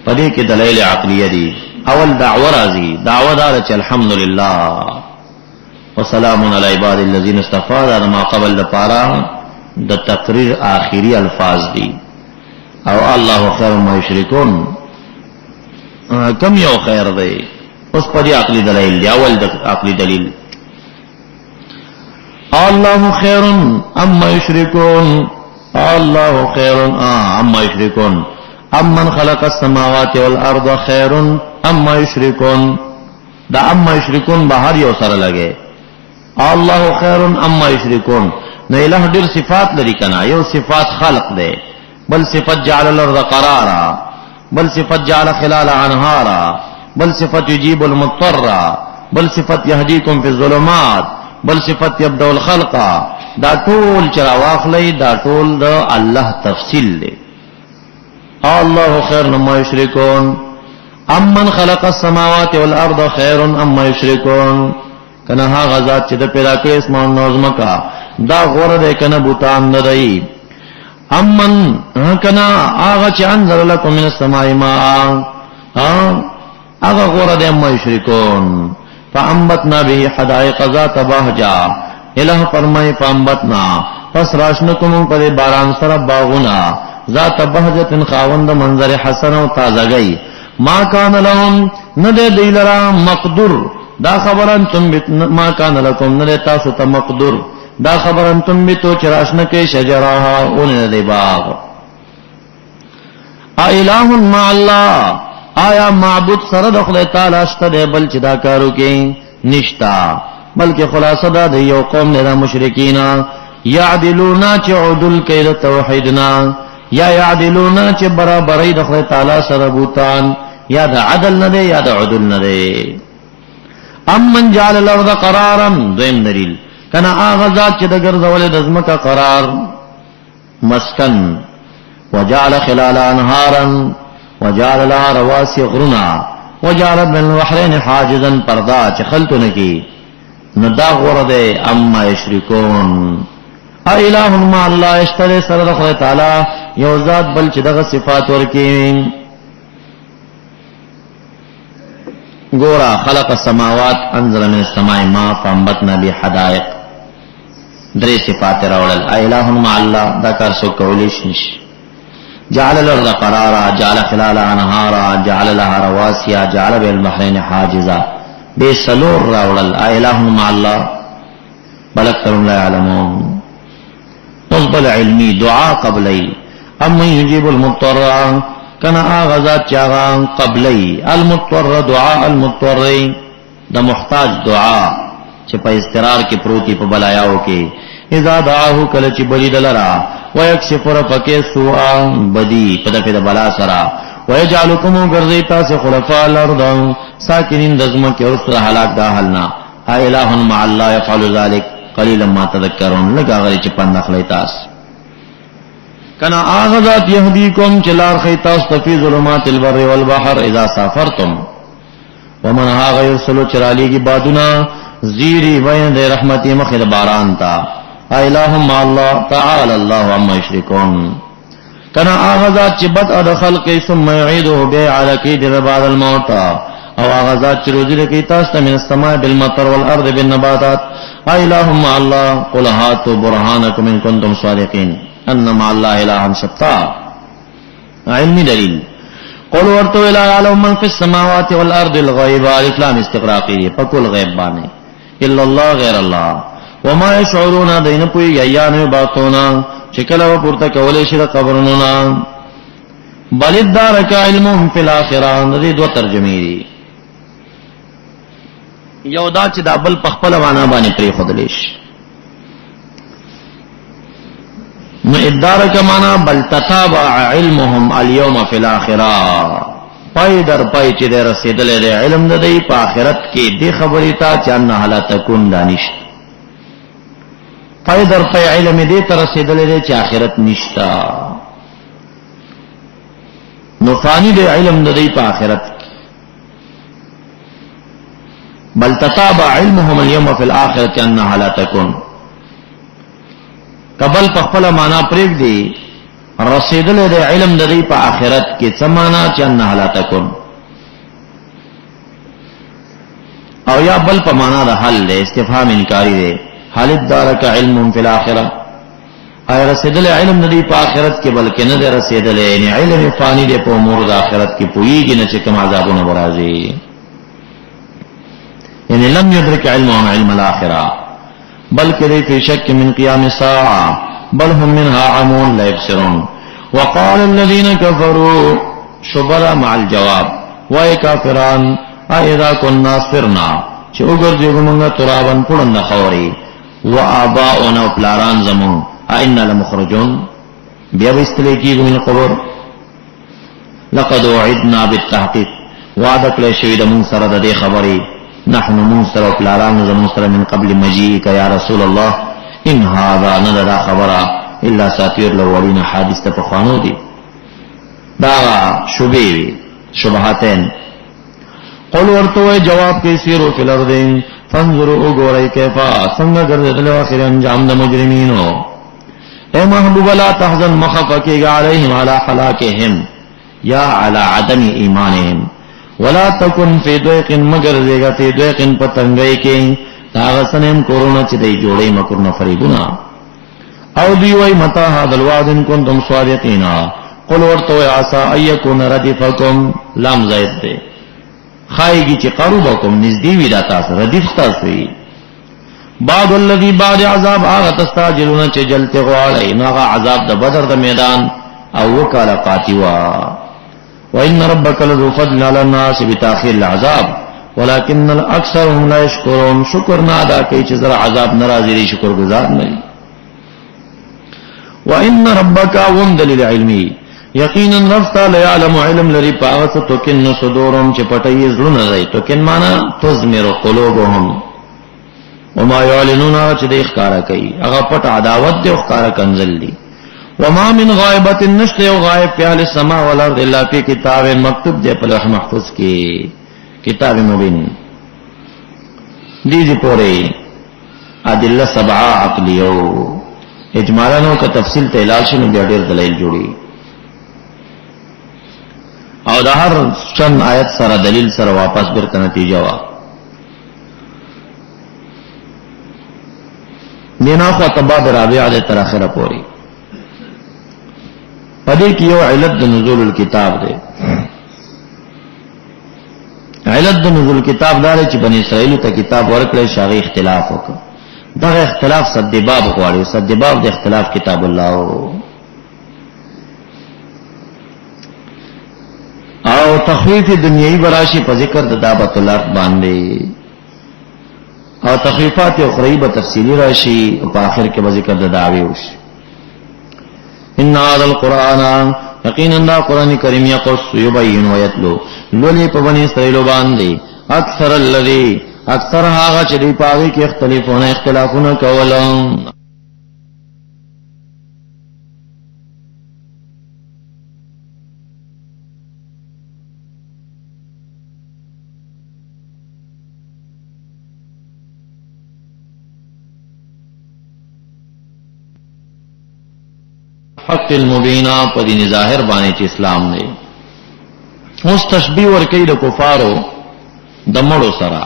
پدې کې دلایل عقلیه دي. اول دعوه راځي دعوه دار چې الحمدللہ وسلام علی عباد الذین اصطفى دا ما قبل د پارا د تقریر آخری الفاظ دي. او الله خیر ما یشرکون کم یو خیر دی اوس په دې عقلی دلیل دی. اول د عقلی دلیل الله خیر اما یشرکون الله خیر اما یشرکون امن خلق السماوات والارض خیر اما یشرکون. دا اما یشرکون بهر یو سره لګي الله خیر اما یشرکون. نو الہ ډیر صفات لري کنا یو صفات خلق دی بل صفت جعل الارض قرارا بل صفت جعل خلال انهارا بل صفت يجيب المضطر بل صفت يهديكم في الظلمات بل صفت يبدأ الخلق. دا ټول چر واخلې دا ټول د الله تفصیل دی. الله خیر مما یشرکون امن خلق السماوات والارض خیر اما یشرکون. کنه هغه ذات چې د پیدا کړې اسمان نظمکا دا غوړه ده کنه بوتان نه دی. امن کنا هغه چې انزل لكم من السماء ماء هغه غوړه ده اما یشرکون. فانبتنا به حدائق ذات بهجا الہ فرمای فانبتنا پس راشنکم پر باران سره باغونا ذات بهجت خاوند منظر حسن او تازگی. ما کان لهم ندی دیلرا مقدور دا خبرن تم ما کان لکم ندی تاسو ته مقدور دا خبرن تم بیتو چراشنکه شجراها اون دی باغ. الہ مع الله آیا معبود سره د خدای تعالی شته بل چې دا کارو کې نشتا بلکې خلاصه دا د یو قوم نه مشرکین یعدلون چې عدل کوي د توحیدنا یا یعدلون چې برابرۍ د خدای تعالی سره بوتان یا د عدل نه دی یا د عدل نه دی. امن جعل الارض قرارا دویم دلیل کنا هغه ذات چې د ګرځولې د ځمکه قرار مسکن وجعل خلال انهارا وجعل لها رواسي غرنا وجعل بين البحرين حاجزا پردا چې خلتونه کی ندا غرده اما یشرکون. الہ مع الله اشتری سره د خدای تعالی یو ذات بل چې دغه صفات ورکی. ګورا خلق السماوات انزل من السماء ماء فانبتنا به حدائق درې صفات راوړل. الہ مع الله دا کار سو کولی شي. جعل الارض قرارا جعل خلالها انهارا جعل لها رواسي جعل بين البحرين حاجزا بے سلور راوړل. الہ مع الله بل اکثر لا يعلمون. مصبل علمی دعا قبلی اما یجیب المضطر کنا آغازات چاغان قبلی المضطر دعا المضطر دا محتاج دعا چې په استقرار کې پروتی په بلایاو کې اذا دعاهو کله چې بلی دلرا ويكشف رفکه سوء بدی په دغه بلا سرا ويجعلكم غرزی تاسو خلفاء الارض ساکنین دزمه کې او سره هلاک دا حلنا. الہ مع الله يفعل ذلك قلیلا ما تذکرون لگا غری چی پند اخلی تاس کنا آغذات یهدیکم چلار خیتاس تفی ظلمات البر والبحر اذا سافرتم ومن آغا یرسلو چرالی کی بادنا زیری بین دے رحمتی مخد باران تا الہم اللہ تعالی اللہ عما یشرکون کنا آغذات چی بدء دخل کی ثم یعیدو بے علکی در بعد الموتا او آغازات چی روزی لکی تاستا من السماء بالمطر والارض بالنباتات الہم اللہ قل ہاتو برہانکم ان کنتم صادقین انما اللہ الہم شتا علمی دلیل قل ورتو الہ علم من فی السماوات والارض الغیب الاسلام استقراقی دی پکل غیب بانے الا اللہ غیر اللہ وما یشعرون دین پوئی ایان باتونا چکل و پورتا کولی شد قبرنونا بل ادارک علمهم فی الاخران دی دو ترجمی دی یو دا چې دا بل پخپل معنا باندې پری خودلیش نو ادارک معنا بل تتابع علمهم اليوم فی الاخره پای در پای چې در رسیدلې دی علم د دې په آخرت کې دی خبرې تا چې ان حالت تكون دانش پای در پای علم دې تر رسیدلې دی چې آخرت نشتا نو فانی دی علم د دې په آخرت بل تتابع علمهم اليوم في الآخرة أنها لا تكون قبل پخپل معنا پریک دی رسیدل دی علم د دې په آخرت کې سمانا چې انها لا تكون او یا بل په معنا د حل دی استفهام انکاری دی حال دارک علم فی الاخره ای رسیدل علم د دې په آخرت کې بلکې نه دی رسیدل یعنی علم فانی دی په امور د آخرت کې پویږي نه چې کوم عذابونه برازي یعنی لم يدرك علمهم علم الآخرة بل كذي في شك من قيام الساعة بل هم منها عمون لا يبصرون وقال الذين كفروا شبرا مع الجواب وای کافران اذا كنا صرنا چې وګرځو موږ ترابن پړند خوري وآباؤنا پلاران زمون ائنا لمخرجون بیا وستلې کیږي من قبر لقد وعدنا بالتحقيق وعدك لشهيد من سره د خبري نحن منصر و پلاران زمنصر من قبل مجیئک یا رسول اللہ ان هذا ندرا خبرا الا ساتیر الاولین حادث تفخوانو دی دا شبیوی شبہاتین قل ورطوئے جواب کی سیرو فی الارضین فانظروا اگورائی کیفا سنگا گردت لواخر انجام دا مجرمینو اے محبوب لا تحزن مخفکی علیہم علی حلاکہم یا علی عدم ایمانہم ولا تکن فی ضیق مگر دیگا فی ضیق پتنگئی کی تاغسنم کورونا چی دی جوڑی مکرنا فریبنا او دیوئی متا هذا الوعد ان کنتم صادقینا قل ورطوئی عسا ایکون ردفکم لام زید دے خائیگی چی قروبکم نزدیوی داتاس ردفتاسوی بعد الذی بعد عذاب آغا تستاجلونا چی جلتے غوالئی ناغا عذاب دا بدر دا میدان او وکالا قاتیوا وَإِنَّ رَبَّكَ لَذُو فَضْلٍ عَلَى النَّاسِ بِتَأْخِيرِ الْعَذَابِ وَلَكِنَّ الْأَكْثَرَهُمْ لَا يَشْكُرُونَ شکر نہ ادا کئی چې زرا عذاب ناراضی شکر گزار نہیں وَإِنَّ رَبَّكَ وَمْدَلِلْ عِلْمِي یقینا رفتا لِيَعْلَمُ علم لری پاغت تُكِنُّ صُدُورُهُمْ چې پټي زړونه دی تُكِن معنا تُزْمِرُ قُلُوبُهُمْ وَمَا يُعْلِنُونَ چې د اخکارا کوي هغه پټ عداوت دی اخکارا کنزل دی وما من غائبت نشت و غائب فی اهل السماء والارض الا فی کتاب مکتوب دے پر لوح محفوظ کی کتاب مبین دیجی پورے ادلہ سبعہ عقلیو اجمالانو کا تفصیل تیلال شنو بیا ډیر دلائل جوڑی او دا هر چند آیت سره دلیل سره واپس برته نتیجه وا دینا خو تباد رابعه دے تر اخره پوری پدې کې یو علت د نزول الكتاب دی علت د نزول الكتاب دا چې بنی اسرائیل ته کتاب ورکړل شاغي اختلاف وکړ دا اختلاف سدباب غواړي سدباب د اختلاف کتاب الله او تخفیف دنیوي براشي په ذکر د دعوت الارض باندې او تخفیفات اخروی به تفصیلی راشي او په آخر کې به ذکر د دعوی وشي ان هذا القرآن یقینا قرآن کریم یقص یبین و یتلو لولی په بنی اسرائیل باندې اکثر الذی اکثر هغه چې دی پاوی کې اختلافونه کولم. حق المبینا په دین ظاهر باندې چې اسلام دی. اوس تشبیه ورکړي د کفارو د مړو سره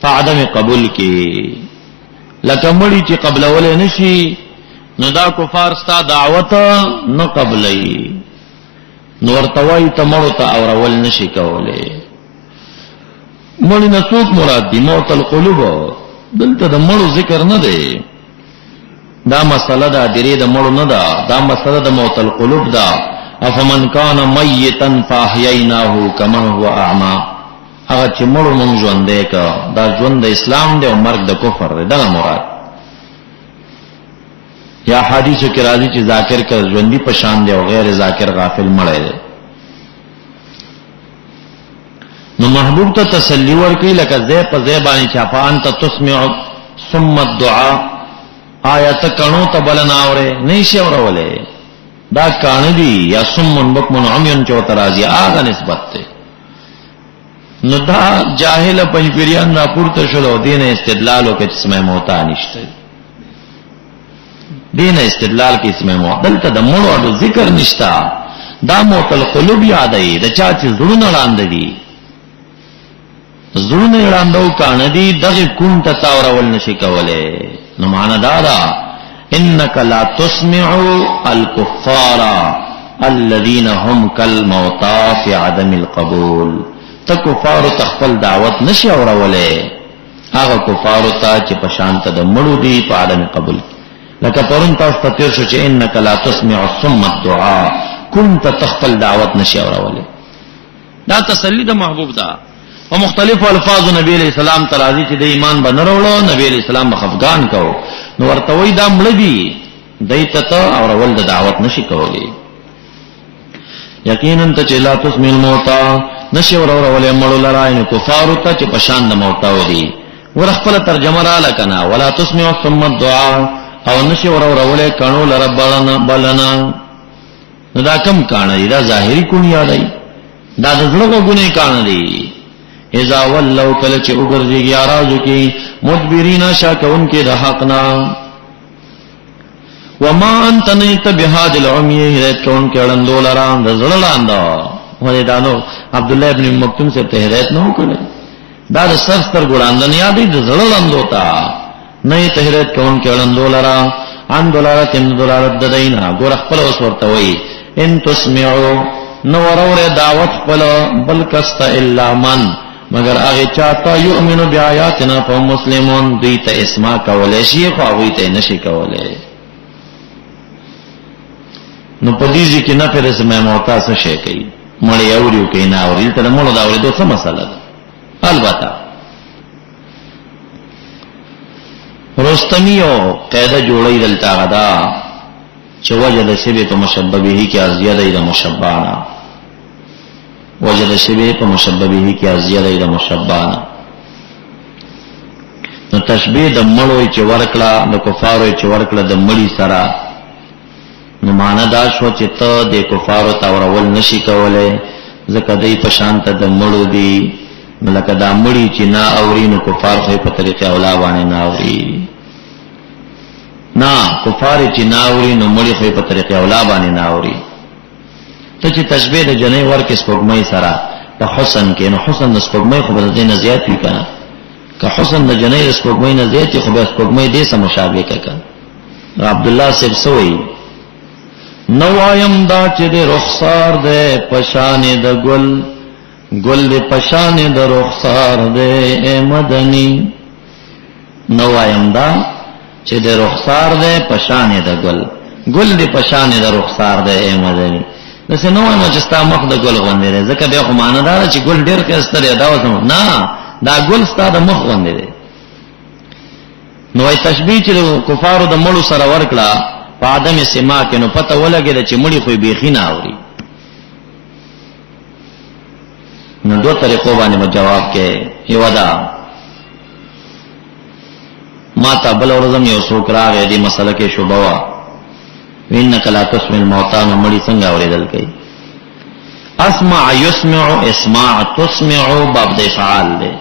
په عدم قبول کې، لکه مړی چې قبلول نشي نو دا کفار ستا دعوت نه قبلي، نو ورته وایي ته مړو ته اورول نشي کولی. مړی نه څوک مراد دي؟ موت القلوب. دلته د مړو ذکر نه دی، دا مسله دا درې د مړو نه ده، دا مسله د موت القلوب ده. افمن کان میتا فاحییناه کمن هو اعما، هغه چې مړو مونږ ژوندې کا، دا ژوند د اسلام دی او مرګ د کفر دی، دا مراد. یا حدیثو کې راځي چې ذاکر کا ژوندۍ په شان دی او غیر ذاکر غافل مړی دی. نو محبوب ته تسلی ورکړي لکه ځای په ځای باندې چې فانت تسمع ثم الدعاء، آیت کانو ته بلنا اوره نشي اورولې، دا کان دی یا سمن بکمن عمیون چوت راځي هغه نسبت ته. نو دا جاهل پنځپیریان را پورته شلو، دین استدلالو کې اسمه موتا نشته، دین استدلال کې اسمه موت. دلته د مړو ذکر نشتا، دا موت القلوب یادای د چا چې زړونه لاندې دي، زړونه لاندې کان دی دغه کون ته تاورول نشي کوله. نو معنا دا انک لا تسمع الكفار الذين هم كالموتى في عدم القبول، تکفار تخفل دعوت نشي اوروله هغه کفار ته چې په شان ته د مړو دي په عدم قبول. لکه پرون تاسو ته تیر شو چې انک لا تسمع ثم الدعاء، كنت تخفل دعوت نشي اوروله. دا تسلی د محبوب ده. او مختلف الفاظ نبی علیہ السلام ترازی چې د ایمان بنرولو، نبی علیہ السلام بخفغان کو، نو ورتوی دا مړ دي دایته ته او ول د دعوت نشي کولی. یقینا ته چې لا تسمع الموتى نشي ولې مړو لرای نو کفار ته چې پشان د موتا ودی. ورخپل ترجمه را لکنا ولا تسمع ثم الدعاء، او نشي ولې کانو لره بلنا. نو دا کم کان دی؟ دا ظاهری کون یادای، دا د زړه غونې کان دی. اذا ولوا کل چې وګرځي یارازو کې مدبرین شاکون کې د حقنا. وما انت نیت بهاد العمی، هدایت کون کې اړندول را د زړه لاندې ولې دانو عبد الله ابن مکتوم سے ته هدایت نه وکړي، دا د سر ګړاندن یادې د زړه لاندې تا نه ته هدایت کون کې اړندول را ان دولارت ان دولارت د دینا ګور خپل اوس ورته وای ان تسمعوا نو ورور دعوت خپل بل کست الا من، مگر هغه چاته یؤمنو بیااتنا فهم مسلمون، دوی ته اسما کولای شي خو هغه ته نشي کولای. نو په دې کې نه پر اسمه موتا څه شي کوي، مړی اوريو کې نه اوري ته مړو دا اوري دوه مسله ده. البته رستمیو قاعده جوړی دلته غدا چې وجد شبه په مشببه کې ازیاده د مشبانا، وجد شبه په مشببه کې ازیاده د مشبانا. نو تشبیه د مړو چې ورکړه د کفارو چې ورکړه د مړی سره، نو معنا دا شو چې ته د کفارو تاورول نشي کولای ځکه دوی په شان ته د مړو دي. لکه دا مړی چې نه اوري نو کفار خو په طریقې اولا باندې نه اوري، نه کفار چې نه اوري نو مړی خو په طریقې اولا باندې نه اوري. ته چې تشبیه د جنې ورکې سپوږمۍ سره د حسن کې، نو حسن د سپوږمۍ خو به نه زیات وي کنه، که حسن د جنې د سپوږمۍ نه زیات خو به سپوږمۍ دې سره مشابه کړه. عبد الله صاحب سوئی نوایم دا چې د رخسار ده پشان د گل، گل د پشان د رخسار ده مدنی. نوایم دا چې د رخسار ده پشان د گل، گل د پشان د رخسار ده مدنی. دسه نو ما چې ستا مخ د ګل غوندې ده، ځکه بیا خو معنا دا چې ګل ډېر ښایسته دی، دا وسم نه، دا ګل ستا د مخ غوندې دی. نو ای تشبیه چې کفارو د مړو سره ورکړه په آدم سما کې، نو پته ولګېده چې مړي خو بیخي نه اوري. نو دو طریقو باندې جواب کې یو دا ما ته بل ورځم یو څوک راغی دې مسله کې شوبه وا وانک لا تسمع الموتى نو مړي څنګه اورېدل کوي اسمع يسمع اسماع تسمع باب د افعال دی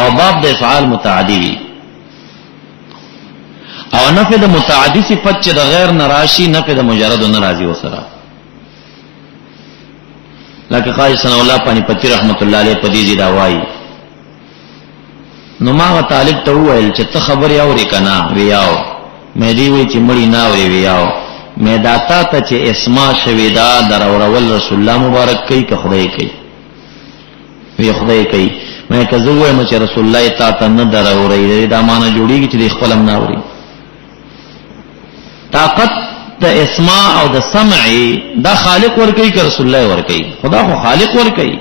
او باب د افعال متعدی وي او نفي د متعدی صفت چې د غیر نراشی نفي د مجرد ناراضي وسره لکه قاضي ثنا الله پانی پتی رحمت الله علیه په دې ځای وایي نو ما طالب ته وویل چې ته خبر یې اورې کنه ویاو مې دی وی چې مړی نه اورې ویاو مې داتا ته چې اسماء شویدا درورول رسول الله مبارک کوي که خدای کوي وی خدای کوي مې کزو وایم چې رسول الله تا ته نه درورې دا معنی جوړیږي چې خپلم نه اوري طاقت د اسماء او د سمع دا خالق ور کوي که رسول الله ور کوي خدا خو خالق ور کوي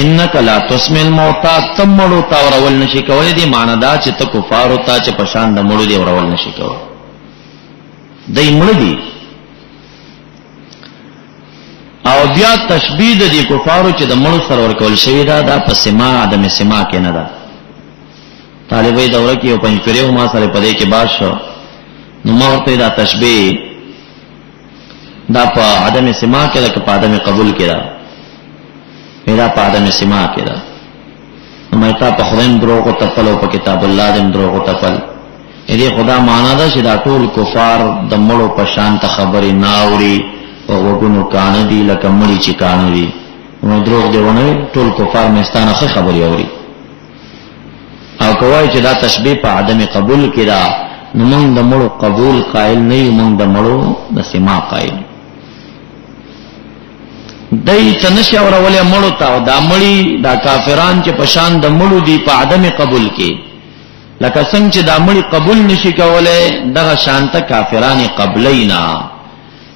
انک لا تسمع الموتى تمړو تا ورول نشي کولای دی معنی دا چې ته کفار او تا چې پشان د مړو دی ورول نشي کولای دای مړ دي او بیا تشبیه د دې کفارو چې د مړو سره ورکول شوی دا په سما عدم سما کې نه ده طالبې دوره کې او پنځپریو ما سره پدې کې باش نو ما ورته دا تشبیه دا په عدم سما کې ده په عدم قبول کې ده میرا په عدم سما کې ده نو مې تا په خدایم دروغ او تپل او په کتاب الله دې دروغ او تپل دې خدا معنا ده چې دا ټول کفار د مړو په شان ته خبرې ناوري او وګونو کان دي لکه مړي چې کان دي نو دروغ دی ونه ټول کفار مستانه خبرې اوري او کوي چې دا تشبیه په عدم قبول کې ده نو موږ د مړو قبول قائل نه یو موږ د مړو د سما قائل دای تنش اور ولې مړو تا دا مړی دا کافران چې پشان د مړو دی په عدم قبول کې لکه څنګه چې دا مړی قبول نشي کولای دغه شانت کافرانی قبلینا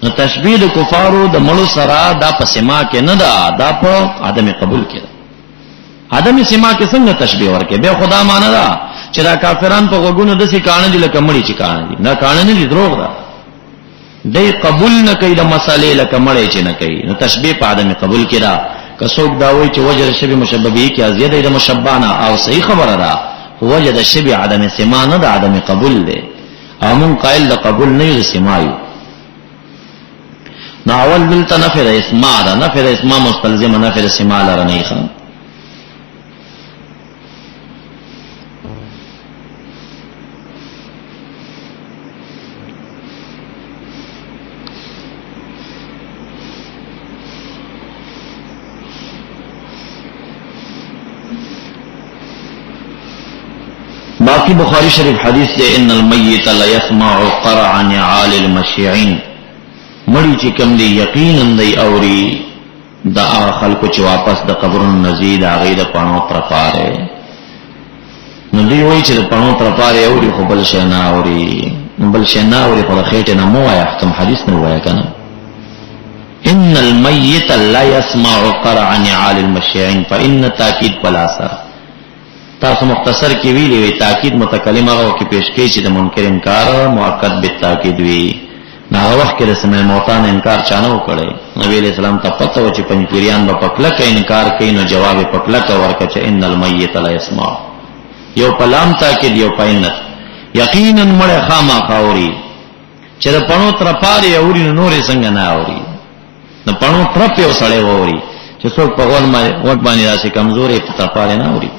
نو تشبیه د کفارو د مړو سره دا په سما کې نه ده دا په عدم قبول کې عدم سما کې څنګه تشبیه ورکه به خدا معنا ده چې دا کافران په وګونو د سې کان دي لکه مړی چې کان دي نه کان نه دي دروغ ده دای قبول نه کوي د مسالې لکه مړی چې نه کوي نو تشبیه په عدم قبول کې ده که څوک دا وایي چې وجه شبیه مشببه کې ازیده د مشبانه او صحیح خبره ده وجه د شبیه عدم سما نه ده عدم قبول ده امون قائل د قبول نه یو سمایو نو اول دلته نفر اسماء ده نفر اسماء مستلزم نفر سما لره نه ښه باقی بخاری شریف حدیث دے ان المیت لا يسمع قرع نعال المشیعین مړی چې کوم دی یقینا دی اوري دا خلکو چې واپس د قبرونو نزيد هغه د پانو تر پاره نو دی وایي چې د پانو تر پاره اوري خو بل شي نه اوري بل شي نه اوري خو خېټه نه مو وايي حکم حدیث نه وايي کنه ان المیت لا يسمع قرع نعال المشیعین فان تاکید بلا اثر تاسو مختصر کې ویلې وي تاکید متکلم هغه کې پیش کې چې د منکر انکار مؤکد بالتاکید وی نه وخت کې رسمه موتان انکار چانه وکړي نبی علیہ السلام ته پته و چې پنځپیریان په پکله کې انکار کوي نو جواب پکله کا ورکړه چې ان المیت لا يسمع یو پلام تاکید یو پاینت یقینا مړ خامہ خاوري چې د پڼو تر پاره اوري نورې څنګه نه اوري د پڼو تر په وسړې اوري چې څوک په ور باندې راشي کمزورې تر پاره نه اوري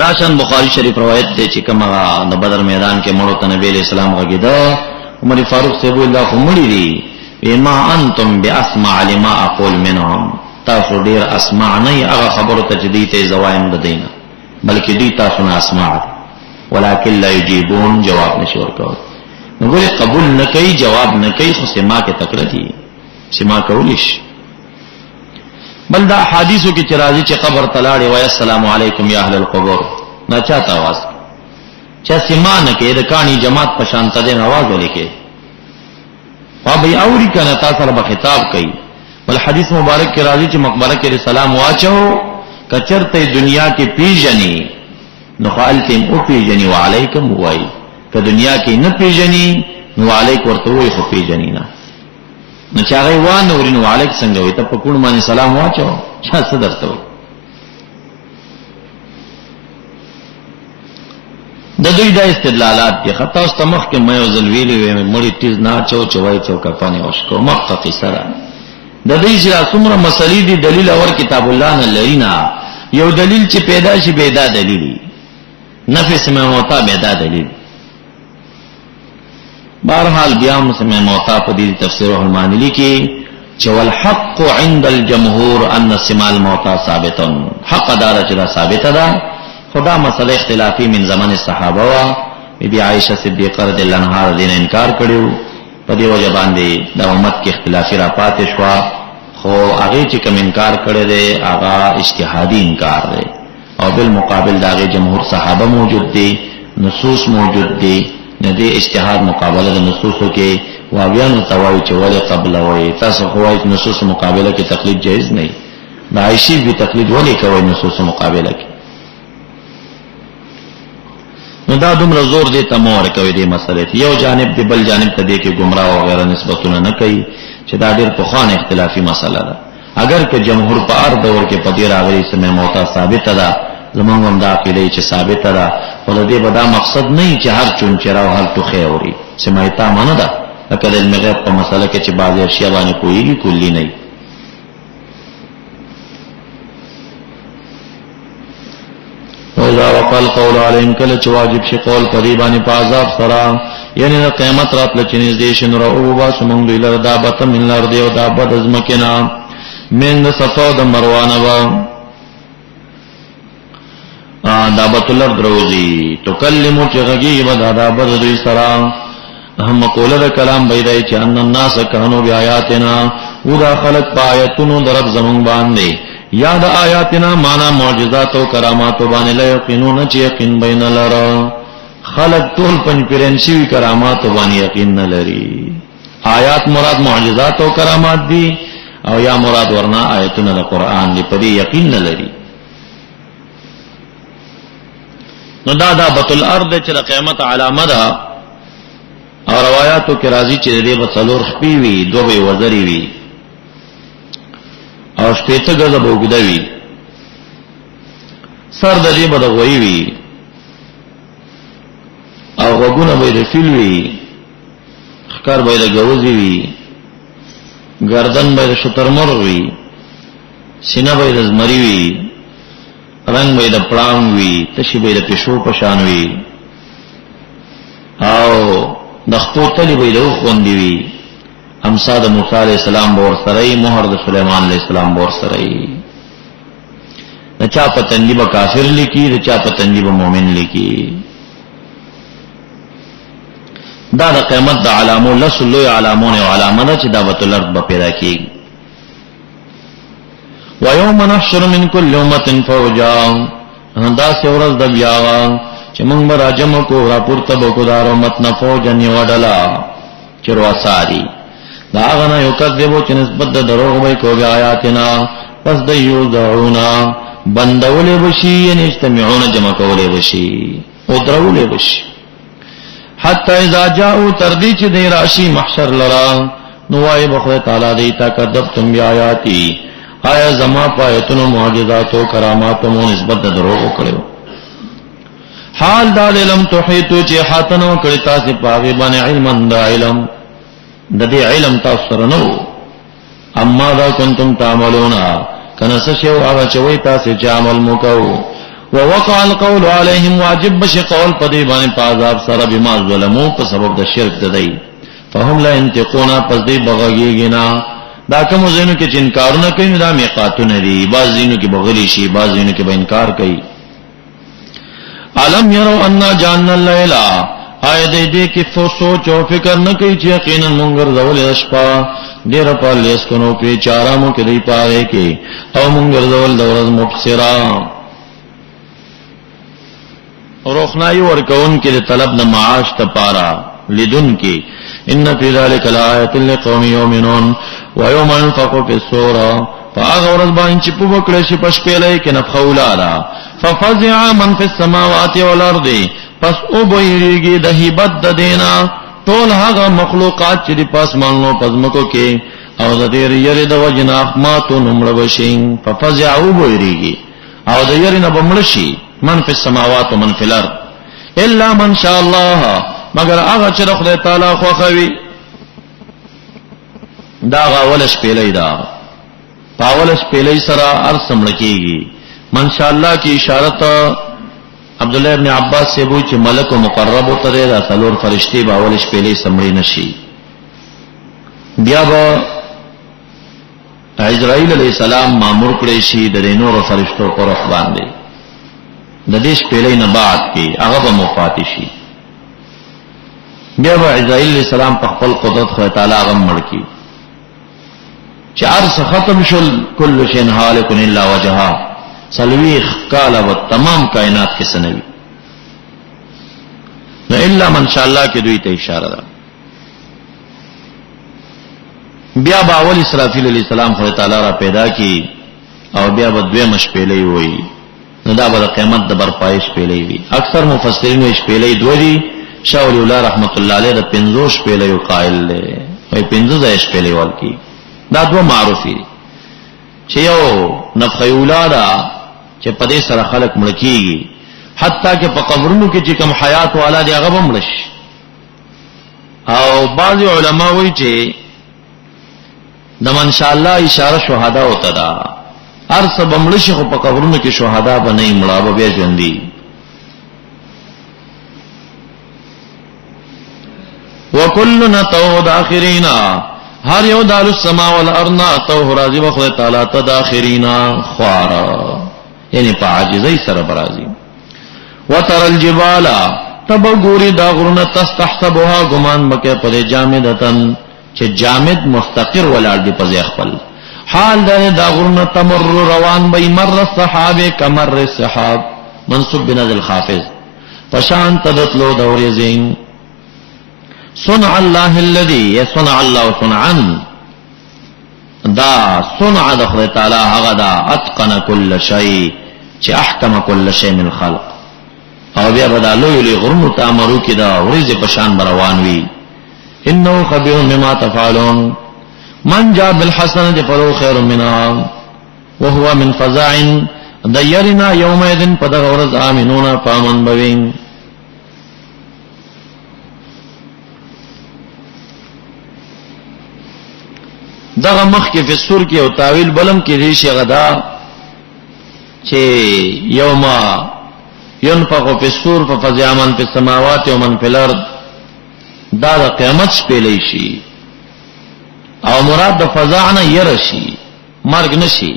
داشن بخاری شریف روایت دی چې کومه د بدر میدان کې مړو ته نبی علیہ السلام غږیدا عمر فاروق سے ویل دا خمړی دی ما انتم باسمع لما اقول منهم تاسو ډیر اسمع نه هغه خبرو ته جدي ته زوایم بدینا بلکې دی تاسو نه اسمع ولکن لا یجيبون جواب نشي ورکول نو ګوري قبول نه کوي جواب نه کوي خو سما کې تکړه دي سما کولیش بل دا حدیثو کی چرازی چه قبر تلاڑی وی السلام علیکم یا اہل القبور نا چاہتا آواز چا سمان کے دکانی جماعت پشانتا دین آواز ہونے کے وابی اوری کا نتا سر بخطاب کئی بل حدیث مبارک کی رازی چه مقبرک کے سلام واچو کچرتے دنیا کی پی جنی نخالتیم او پی جنی وعلیکم ہوائی که دنیا کی نه پی جنی نو علیک ورطوئی خو پی جنی نا نو چاغي وانه ورینو علیک څنګه وي ته په کوم باندې سلام واچو چا څه درته وي د دوی د استدلالات دي. خطا استمخ کې مې وزل ویلې وې مړی تیز نه چوي چوکا پانی وشکو مقطقي سره د دې چې څومره مسلې دي دلیل اور کتاب الله نه لرینا یو دلیل چې پیدا شي پیدا دلیل نفي سمع موتا پیدا دلیل. بہرحال بیا مسمع موتا په دې تفسیر المانلی کې چې والحق عند الجمهور ان سماع الموتا ثابت حق دار چې ثابت ده. خدا مسئلہ اختلافی من زمان صحابہ وا بی عائشہ صدیقہ رضی اللہ عنہا دین انکار کړو په دې وجه باندې د امت کې اختلافی را پاتې شو. خو هغه چې کوم انکار کړی دی هغه اجتهادي انکار دی او بالمقابل داغه جمهور صحابه موجود دي نصوص موجود دي. نه دې اجتهاد مقابله د نصوصو کې واویانو توای چې ولې قبل وای تاسو خو وايي نصوص مقابله کې تقلید جایز نه. د عائشہ به تقلید ولې کوي نصوص مقابله کې؟ نو دا دومره زور دی ته مور کوي دې مسلې یو جانب دی بل جانب ته دې کې گمراه او غیر نسبتونه نه کوي چې دا ډېر په خوان اختلافي مسله ده. اگر که جمهور په ار دور کې په دې راغلي سمه موتا ثابت ده زمونږ هم دا عقیده چې ثابت ده ولدي به دا مقصد نه چې هر چون چراو هر تو خیوري سمایتا مانه ده لکه د مغیب په مسله کې چې بعضی اشیاء باندې کوي کلی نه. وَإِذَا وَقَعَ الْقَوْلُ عَلَيْهِمْ کله چې واجب شي قول قریبانی په عذاب سره یعنی قیامت راتله چې نږدې شي نو او با سمون دی لر دابت من الارض او دابت از مکنا من صفا د مروانه وا دابت الارض روزی تکلمو چې غږی به دابت دوی سره هم کوله د کلام بيدای چې ان الناس كانوا بیااتنا ودا خلق پایتونو درب زمون باندې یاد آیاتنا معنا معجزات او کرامات باندې لا یقینون چې یقین بین لرا خلق ټول پنځ پیرنشي کرامات باندې یقین نه لري. آیات مراد معجزات او کرامات دي او یا مراد ورنا آیتونه د قران دی په دې یقین نه لري. نو دا دابت الارض چې د قیامت علامه ده او روایتو کې راځي چې دې په څلور خپې وي دوه وزري وي او شپېته غزه بوګدوي سر د دې بدغوي وي او غوګونه به د فیل وي خکار به د غوزي وي گردن به د شترمر وي سینه به د زمری وي رنگ به د پړانګ وي تشي به د پښو پشان وي او د خپوتلی به د خوندې وي امسا د موسی علیہ السلام بور سره مہر د سلیمان علیہ السلام بور سره د چا پتنجی به کافر لیکي د چا پتنجی به مؤمن لیکي. دا د قیامت د علامو لسلو علامون او علامه چې دعوت الارض به پیدا کیږي. ويوم نحشر من كل امه فوجا دا سورز د بیا چې موږ به راجم کو را پورته بکو دار امت نه فوجن یو ډلا چرواساری دا غنا یو کذبو چې نسبت د دروغ وای کو بیا آیاتنا پس د یو دعونا بندولې وشي یعنی اجتماعون جمع کولې وشي او درولې وشي حتی اذا جاءوا تردی چې دی راشي محشر لرا نو وای بخو تعالی دې تا کذبتم بیا آیاتی آیا زما پایتونو معجزات او کرامات مو نسبت د دروغ کړو حال دا علم توحیدو چې حاتنو کړی تاسو په باندې علم د علم د دې علم تاسو سره نو اما دا کنتم تعملون کنه څه شی او چې وای تاسو چې عمل موکو ووقع القول عليهم واجب بش قول په دې باندې په عذاب سره بما ظلمو په سبب د شرک ددی فهم لا انتقون پس دې بغیږي نه دا کوم زینو کې چې انکارونه کوي دا میقاتونه دي بعض زینو کې بغلی شي بعض زینو کې به انکار کوي. علم يروا ان جعلنا الليل آیا دې کې سوچ او فکر نه کوي چې یقینا مونږ ورزول شپه ډیر په لیس کو نو په چارامو کې دی پاره کې او مونږ ورزول د ورځ مبصرا روخنائی ورکون کې د طلب د معاش ته پارا لدن کې ان فی ذلک لآیۃ لقوم یؤمنون ويوم ينفخ في الصور فاغورز باندې چې په وکړه شي پښپېلې کې نفخولا ففزع من في السماوات والارض پس او بویریږي د هیبت د دینا ټول هغه مخلوقات چې د پاسمانو پزمکو کې او د دې یری د وجنا ماتو نمړ وشي ففزع او بویریږي او د یری نه بمړ شي من في السماوات ومن في الارض الا من شاء الله مگر هغه چې خدای تعالی خوښوي. دا غاولش پیلې دا پاولش پیلې سره ارسم لکېږي. من شاء الله کی اشارت عبد الله ابن عباس سے وو چې ملک مقرب ته دا څلور فرشتي باولش پیلې سمړي نشي. بیا به عزرائیل علیہ السلام مامور کړی شي د نورو فرشتو پر روح باندې د دې پیلې نه بعد کې هغه به مفات شي. بیا به عزرائیل علیہ السلام په خپل قدرت خدای تعالی هغه مړ کی چې ارس ختم شول کل شین هالک الا وجهه سلویخ کالا و تمام کائنات کې سنوي. نو الا من شاء الله کې دوی ته اشاره ده. بیا با اول اسرافیل علیہ السلام خدای تعالی را پیدا کی او بیا به دوی مشپېلې وي. نو دا به قیامت د برپایش پیلې وي. اکثر مفسرین یې شپېلې دوی دي. شاه ولی الله رحمت الله علیه د 50 شپېلې قائل دی. وای 50 شپېلې ورکی. دا دوه معروفي چې یو نفخه اولاده چې په دې سره خلق مړ کیږي حتی چې په قبرونو کې چې کوم حیات والا دی هغه مړ شي. او بعض علما وایي چې د من شاء الله اشاره شهدا وته دا ارس بمړ شي خو په قبرونو کې شهدا به نه مړه به بیا ژوندي. وکلنا تو داخرین هر یو دال السما والارض تو راضی بخدای تعالی ته داخرین خوارا یعنی په عاجزۍ سره برازي. وتر الجبال تبغوري دا غرونه تستحسبها گمان بکې پر جامدتن چې جامد مستقر ولار دی په خپل حال دا غرونه تمر روان به مر الصحاب کمر السحاب منصوب بنزل الخافض پشان تدتلو دوري زين صنع الله الذي يصنع الله صنعا دا صنع د خدای تعالی هغه دا اتقن كل شيء چې احکم كل شيء من الخلق. او بیا بدالو یلی غرونو تامرو کې دا ورځ په شان روان وي. انه خبير بما تفعلون من جاء بالحسنه فله خير منها وهو من فزع ديرنا يومئذ فدغورز امنون فامن بوين. دغه مخ کې فسور کې او تاویل بلم کې ریشه غدا چې یوم ينفخ في الصور ففزع من في السماوات ومن في الارض دا د قیامت شپېلې شي او مراد د فزعنا يرشي مرګ نشي.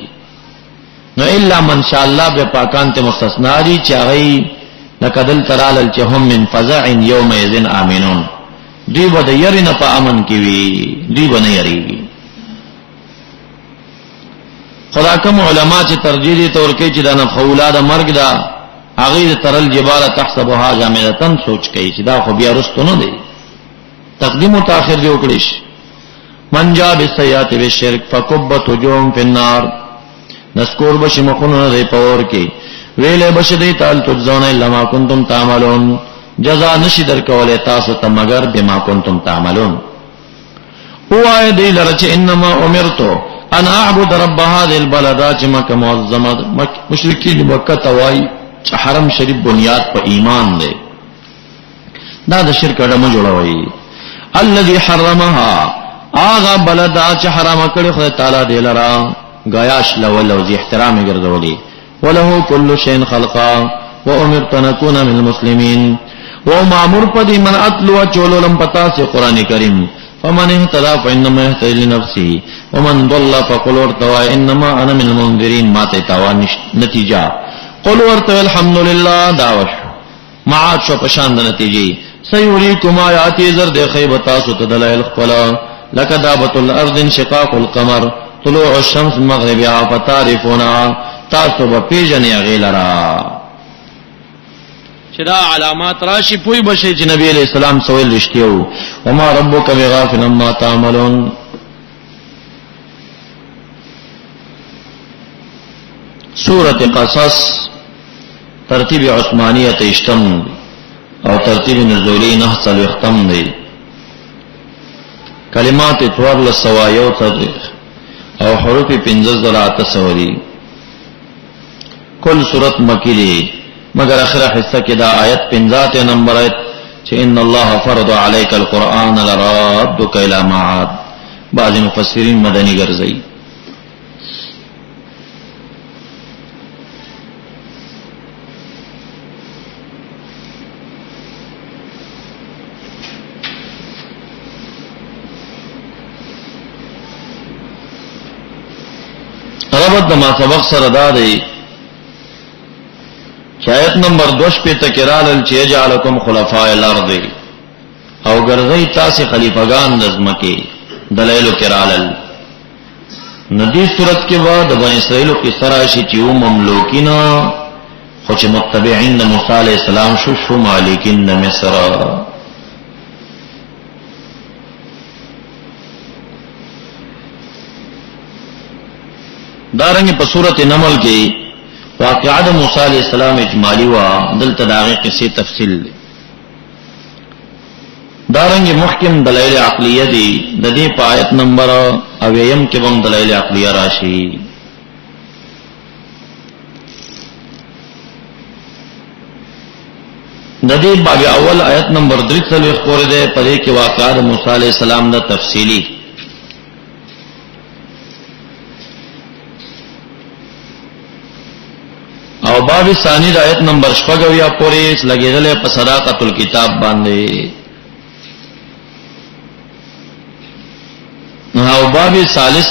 نو الا من شاء الله به پاکان ته مستثنا دي چې هغه لقدل ترال الجهم من فزع يومئذ امنون دی به د يرنه په امن کې وي دی به نه يریږي. خدا کوم علما چې ترجیح تور کوي چې دا نه فولاد مرګ دا هغه ترل جبال تحسبها جامدتن سوچ کوي چې دا خو بیا رستو نه دی تقدیم او تاخير دی وکړي. من جاء بالسيئات بالشرك فكبت وجوههم في النار نسکور بشي مخونه دی پور کې ویلې بشي دی تعال تجزون الا ما كنتم تعملون جزاء نشي درکولې تاسو ته مگر بما كنتم تعملون. هو دی لرچ انما امرتو انا اعبد رب هذه البلدات مکه معظمه مشرکین مکه توای چې حرم شریف بنیاد په ایمان دی دا د شرک اړه ما جوړوي. الذي حرمها اغه بلدا چې حرام کړی خدای تعالی دی لرا غیاش لول او احترام ګرځولي. وله كل شيء خلقا وامرت ان اكون من المسلمين ومامور پدې من اتلو چولولم پتا سي قران کریم. فمن اهتدى فانما يهتدي لنفسه ومن ضل فقل ورتوا انما انا من المنذرين ما تتوان نتیجه قل ورتوا الحمد لله داوش معاد شو پشان د نتیجه سيريكم آياتي زرد خيبتا سو تدلائل خپلا لكدابت الارض انشقاق القمر طلوع الشمس مغربها فتعرفون تاسو بپیژنې غیلرا چې دا علامات راشي پوي بشي چې نبی عليه السلام سوال رښتیو وما ربك بغافل عما تعملون. سورة قصص ترتیب عثمانیه اشتم او ترتیب نزولی نحصل اختم دی. کلمات اتوار لسوایو تدریخ او حروف 15 کل صورت مکی دی مگر اخر حصہ کې دا آیت 50 نمبر آیت چې ان الله فرض عليك القرآن لرادك الى معاد. بعض مفسرین مدنی ګرځي. ربط د ما سبق سره دا دی چې آیت نمبر 2 په تکرار چې یجعلکم خلفاء الارض او ګرځي تاسو خلیفګان د ځمکې دلایل کرالل. ندی صورت کې بعد د بنی اسرائیل کې سراشي چې مملوکینا خو چې متبعین د موسی علی السلام شو مالکین د مصر. دارنګ په سورۃ نمل کې واقعات موسی علیہ السلام اجمالی وا دلته داغه قصې تفصیل دی. دارنګ محکم دلائل عقلیه دی د دې په آیت نمبر 9 کې هم دلائل عقلیه راشي. د دې باب اول آیت نمبر 3 پورې ده په دې کې واقعات موسی علیہ السلام د تفصیلی او باب ثانی آیت نمبر 6 پورې لګیدل په صداقت الکتاب باندې او باب ثالث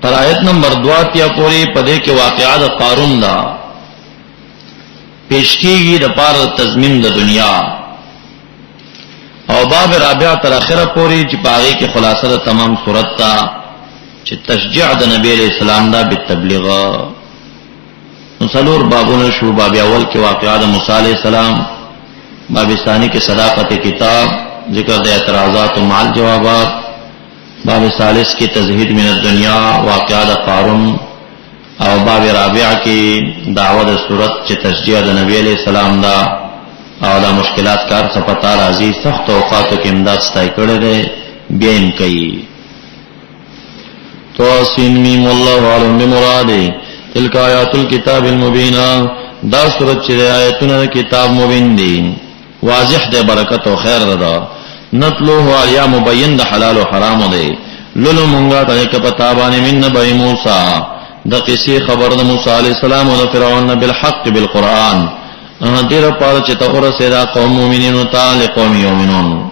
پر آیت نمبر 2 پورې په دې کې واقعات قارون دا پیش کیږي د پاره تضمین د دنیا او باب رابع تر اخره پورې چې باغی کې خلاصه د تمام صورت تا چې تشجيع د نبی علیہ السلام دا بالتبلیغ. نصلور بابونه شو. باب اول کې واقعات موسی علیہ السلام، باب ثانی کې صداقت کتاب، ذکر د اعتراضات و مع الجوابات، باب ثالث کې تزہید من الدنیا، واقعات قارون، او باب رابع کې دعوت صورت چې تشجیع د نبی علیہ السلام دا او دا مشکلات کار څه پتا راځي سخت اوقاتو کې امداد ستای کړی دی بیا هم کوي. توسین میم والله علم بمراده تلک آیات الكتاب المبین. دا صورت چې آیاتونه کتاب مبین دي واضح دی برکت او خیر ده. نتلوه علیا مبین د حلال او حرام دی. لولو مونږه ته کې پتا باندې من نبی موسی د قصې خبر د موسی علیہ السلام او فرعون بالحق بالقران دیر پاره چې تور سره قوم مومنین تعالی قوم یؤمنون.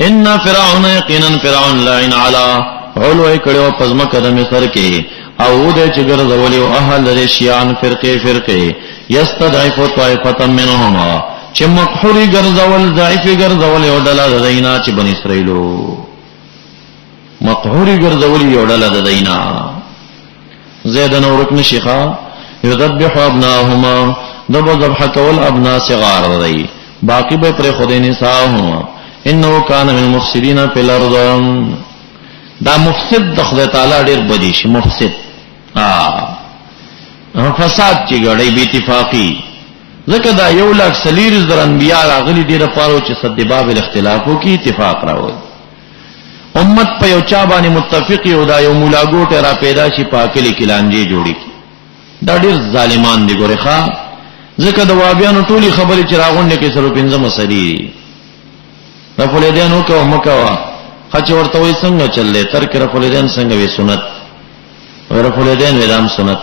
ان فرعون یقینا فرعون لعن علی علو کړه پزما قدم مصر کې او د چګر زولي او اهل لري شیان فرقه یستضعف طائفه منهم چې مقحوري ګرځول ضعیف ګرځول او دلاله دینا چې بنی اسرائیلو مقحوري ګرځول یو دلاله دینا زیدن ورکن شیخا یذبح ابناهما دبو ذبح کول ابنا صغار دی باقی به پر خود نساءهما انه کان من المفسدين فی الارض. دا مفسد د خدای تعالی ډیر بدی شي مفسد فساد چې غړی بی اتفاقی ځکه دا یو لاک سلیر زر انبیاء راغلي ډیره پاره چې صد باب الاختلافو کې اتفاق راوړي امت په یو چا باندې متفقی او دا یو مولاګوټه را پیدا شي پاکلی کلانجی جوړی دا ډیر ظالمان دي ګوره ښا ځکه د وابیانو ټولي خبرې چې راغونډه کې سره پنځه مسلې رفلیدانو کو مکوا خچ ورته وې څنګه چلې تر کې رفلیدان څنګه وې سنت رفلیدان وې سنت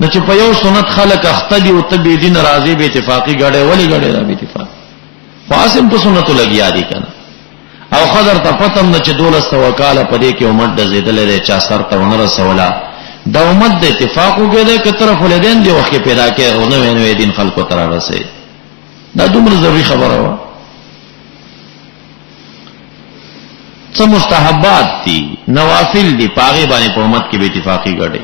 نو چې په یو سنت خلق اختدي او تبي دین راضي به اتفاقی غړې ولي غړې را به اتفاق فاسم په سنتو لګیا دي کنه او خضر ته پتم نه چې 12 وکاله پدې کې امت د زیدلې چا سر ته ونر رسولا د امت د اتفاق وګړي که طرف ولدین دی وخت پیدا کې او نو دین خلکو تر راسي دا دومره ضروري خبره و. څه مستحبات دي نوافل دي پاغي باندې په امت کې به اتفاقی غړي.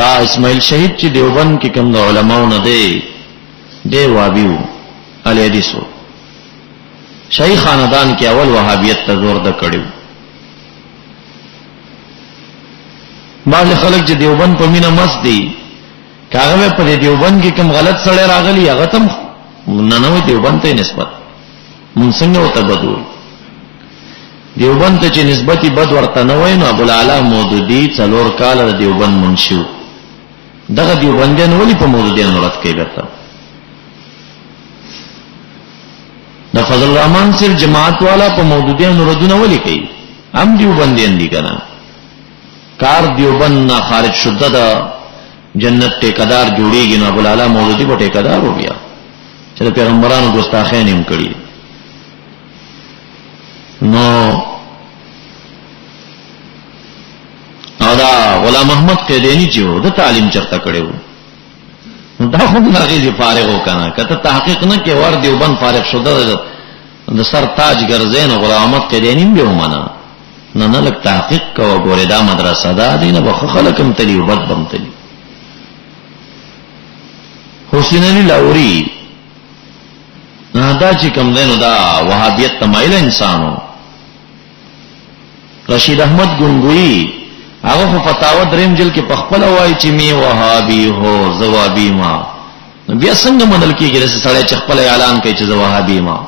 دا اسماعیل شهید چې دیوبند کې کوم علماء نه دی وابیو علی حدیثو شیخ خاندان کې اول وهابیت ته زور د کړیو. باندې خلک چې دیوبند په مینا مست دي کاغه په دیوبند کې کوم غلط سره راغلی هغه تم ننوي دیوبند ته نسبت مونږ څنګه وته بدو دیوبند ته چې نسبتي بد ورته نه وای نو ابو العلا مودودی څلور کال د دیوبند منشو دغه دیوبندیان ولی په مودودیان رد کوي ورته د فضل الرحمن سر جماعت والا په مودودیان ردونه ولی کوي هم دیوبندیان دي کنه کار دیوبند نه خارج شده دا جنت ټیکدار جوړیږي نو ابو الاعلی مودودی په ټیکدار ہو گیا چې پیغمبرانو ګستاخی نیم کړی نو او دا غلام احمد قیدینی چې و د تعلیم چرته کړو دا خو نه غیږي فارغ وکنه کته تحقیق نه کې ور دیوبند فارغ شوه د سر تاج ګرځین غلام احمد قیدینی به ومنه نه لک تحقیق کو ګوره دا مدرسه دا دینه بخ خلکم تلی وبد بم تلی حسین علی لاوری دا چې کوم دینو دا وهابیت تمایل انسانو رشید احمد ګنگوئی هغه فتاوا دریم جل کې پخپل وای چې می وهابي هو زوابي ما بیا څنګه مدل کېږي چې سړی چې خپل اعلان کوي چې زوابي ما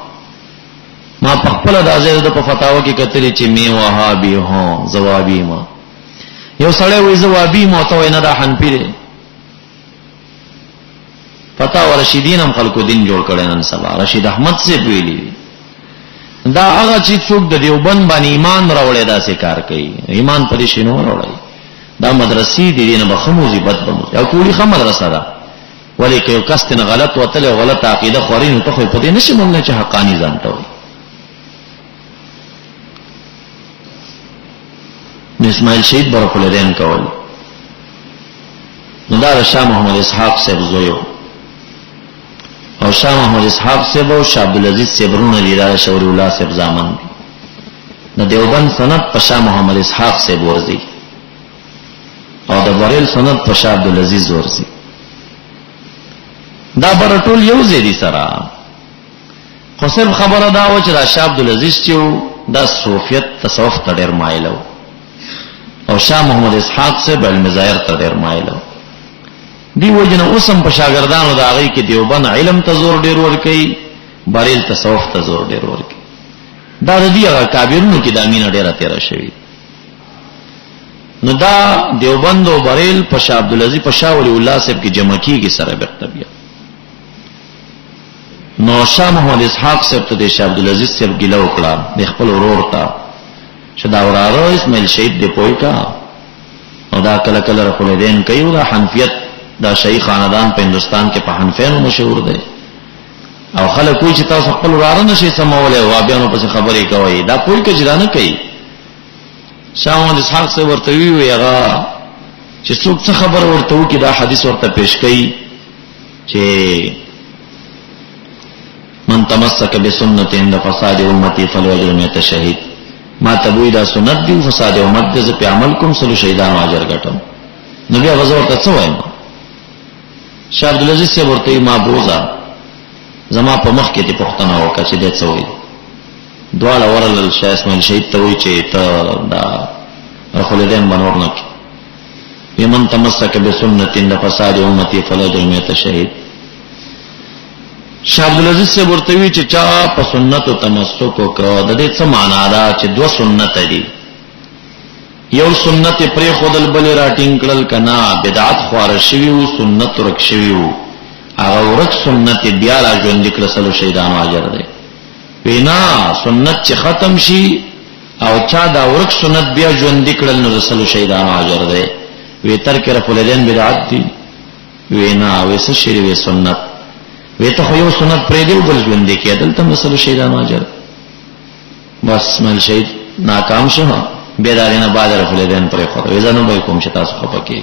پخپل د ازاده په فتاوا کې کتلی چې می وهابي هو زوابي ما یو سړی وای زوابي ما ته نه دا حنفي دی فتاوا رشیدین هم خلکو دین جوړ کړي نن سبا رشید احمد سے ویلي دا هغه چې څوک د دیوبند باندې ایمان راوړی دا څه کار کوي ایمان پرې شنو راوړی دا مدرسې دي دینه بخموزي بد بمو یا کولی خه مدرسه ده ولی که کس نه غلط وتل غلط عقیده خورین ته خو په دې نشي مونږ چې حقانی ځانته وي اسماعیل شهید برکل دین کول نو دا شاه محمد اسحاق صاحب زویو او شاه محمد اسحاق صاحب او شاه عبدالعزیز صاحبرون لیدار شوری الله صاحب زامن د دیوبند سند په شاه محمد اسحاق صاحب ورزي او د بریل سند په شاه عبدالعزیز ورزي دا برټول یو زیدي سره خو صرف خبره دا و چې دا شاه عبدالعزیز چې دا صوفیت تصوف ته ډېر مایل او شاه محمد اسحاق صاحب علم ظاهر ته ډېر مایل دی وجنه اوسم په شاګردانو دا غي کې دیوبند علم ته زور ډیر ور کوي بریل تصوف ته زور ډیر ور کوي دا د دې هغه کابرونو کې د امینه ډیره تیر شوی نو دا دیوبند او بریل په شاه عبدالعزیز په شاه ولی الله صاحب کې جمع کیږي سره بختبیا نو شاه محمد اسحاق صاحب ته د شاه عبدالعزیز صاحب ګیله وکړه د خپل ورور ته شدا وراره اسماعیل شهید دی پوي کا او دا کله کله رسول دین کوي دا حنفیت دا شیخ خاندان په هندستان کې په حنفیانو مشهور دی او خلک کوئی چې تاسو خپل وراره نشي سمولای او بیا په خبرې کوي دا پوي کې ځان کوي شاه محمد اسحاق سے ورته وی هغه چې څوک څه خبر ورته وکي دا حدیث ورته پیش کړي چې من تمسک بسنت عند فساد امتی فليجر مئة شهید ما تبوی دا سنت دی فساد امت دې په عمل کوم سلو شهیدانو اجر ګټم نبی غزا ورته څه وایم شاه عبدالعزیز سے ورته ما بوزا زما په مخ کې ته پښتنه وکړه چې دې څه وایي دواړه ورل شاه اسماعیل شهید ته وایي چې ته دا رسول دین بنور نه کې یمن تمسک بسنت عند فساد امتی فليجر مئة شهید شاه عبدالعزیز سے ورته وی چې چا په سنت او تمسک وکړه د دې څه معنا ده چې دوه سنت دي یو سنت پرې خودل بل راټینګ کړل کنا بدعت خوار شوی او سنت ورک شوی او هغه ورک سنت بیا را ژوند کړل سلو شهیدانو اجر دی وینا سنت چې ختم شي او چا دا ورک سنت بیا ژوند کړل نو سلو شهیدانو اجر دی وی تر کې رفل دین بدعت دی وینا وسه شری وی سنت وی ته یو سنت پرې دی بل ژوند کې عدالت هم سلو شهیدانو اجر بس مل شهید ناکام شو بیدارینه بعد رفل دین پرې خو ویزانو به کوم چې تاسو خپه کې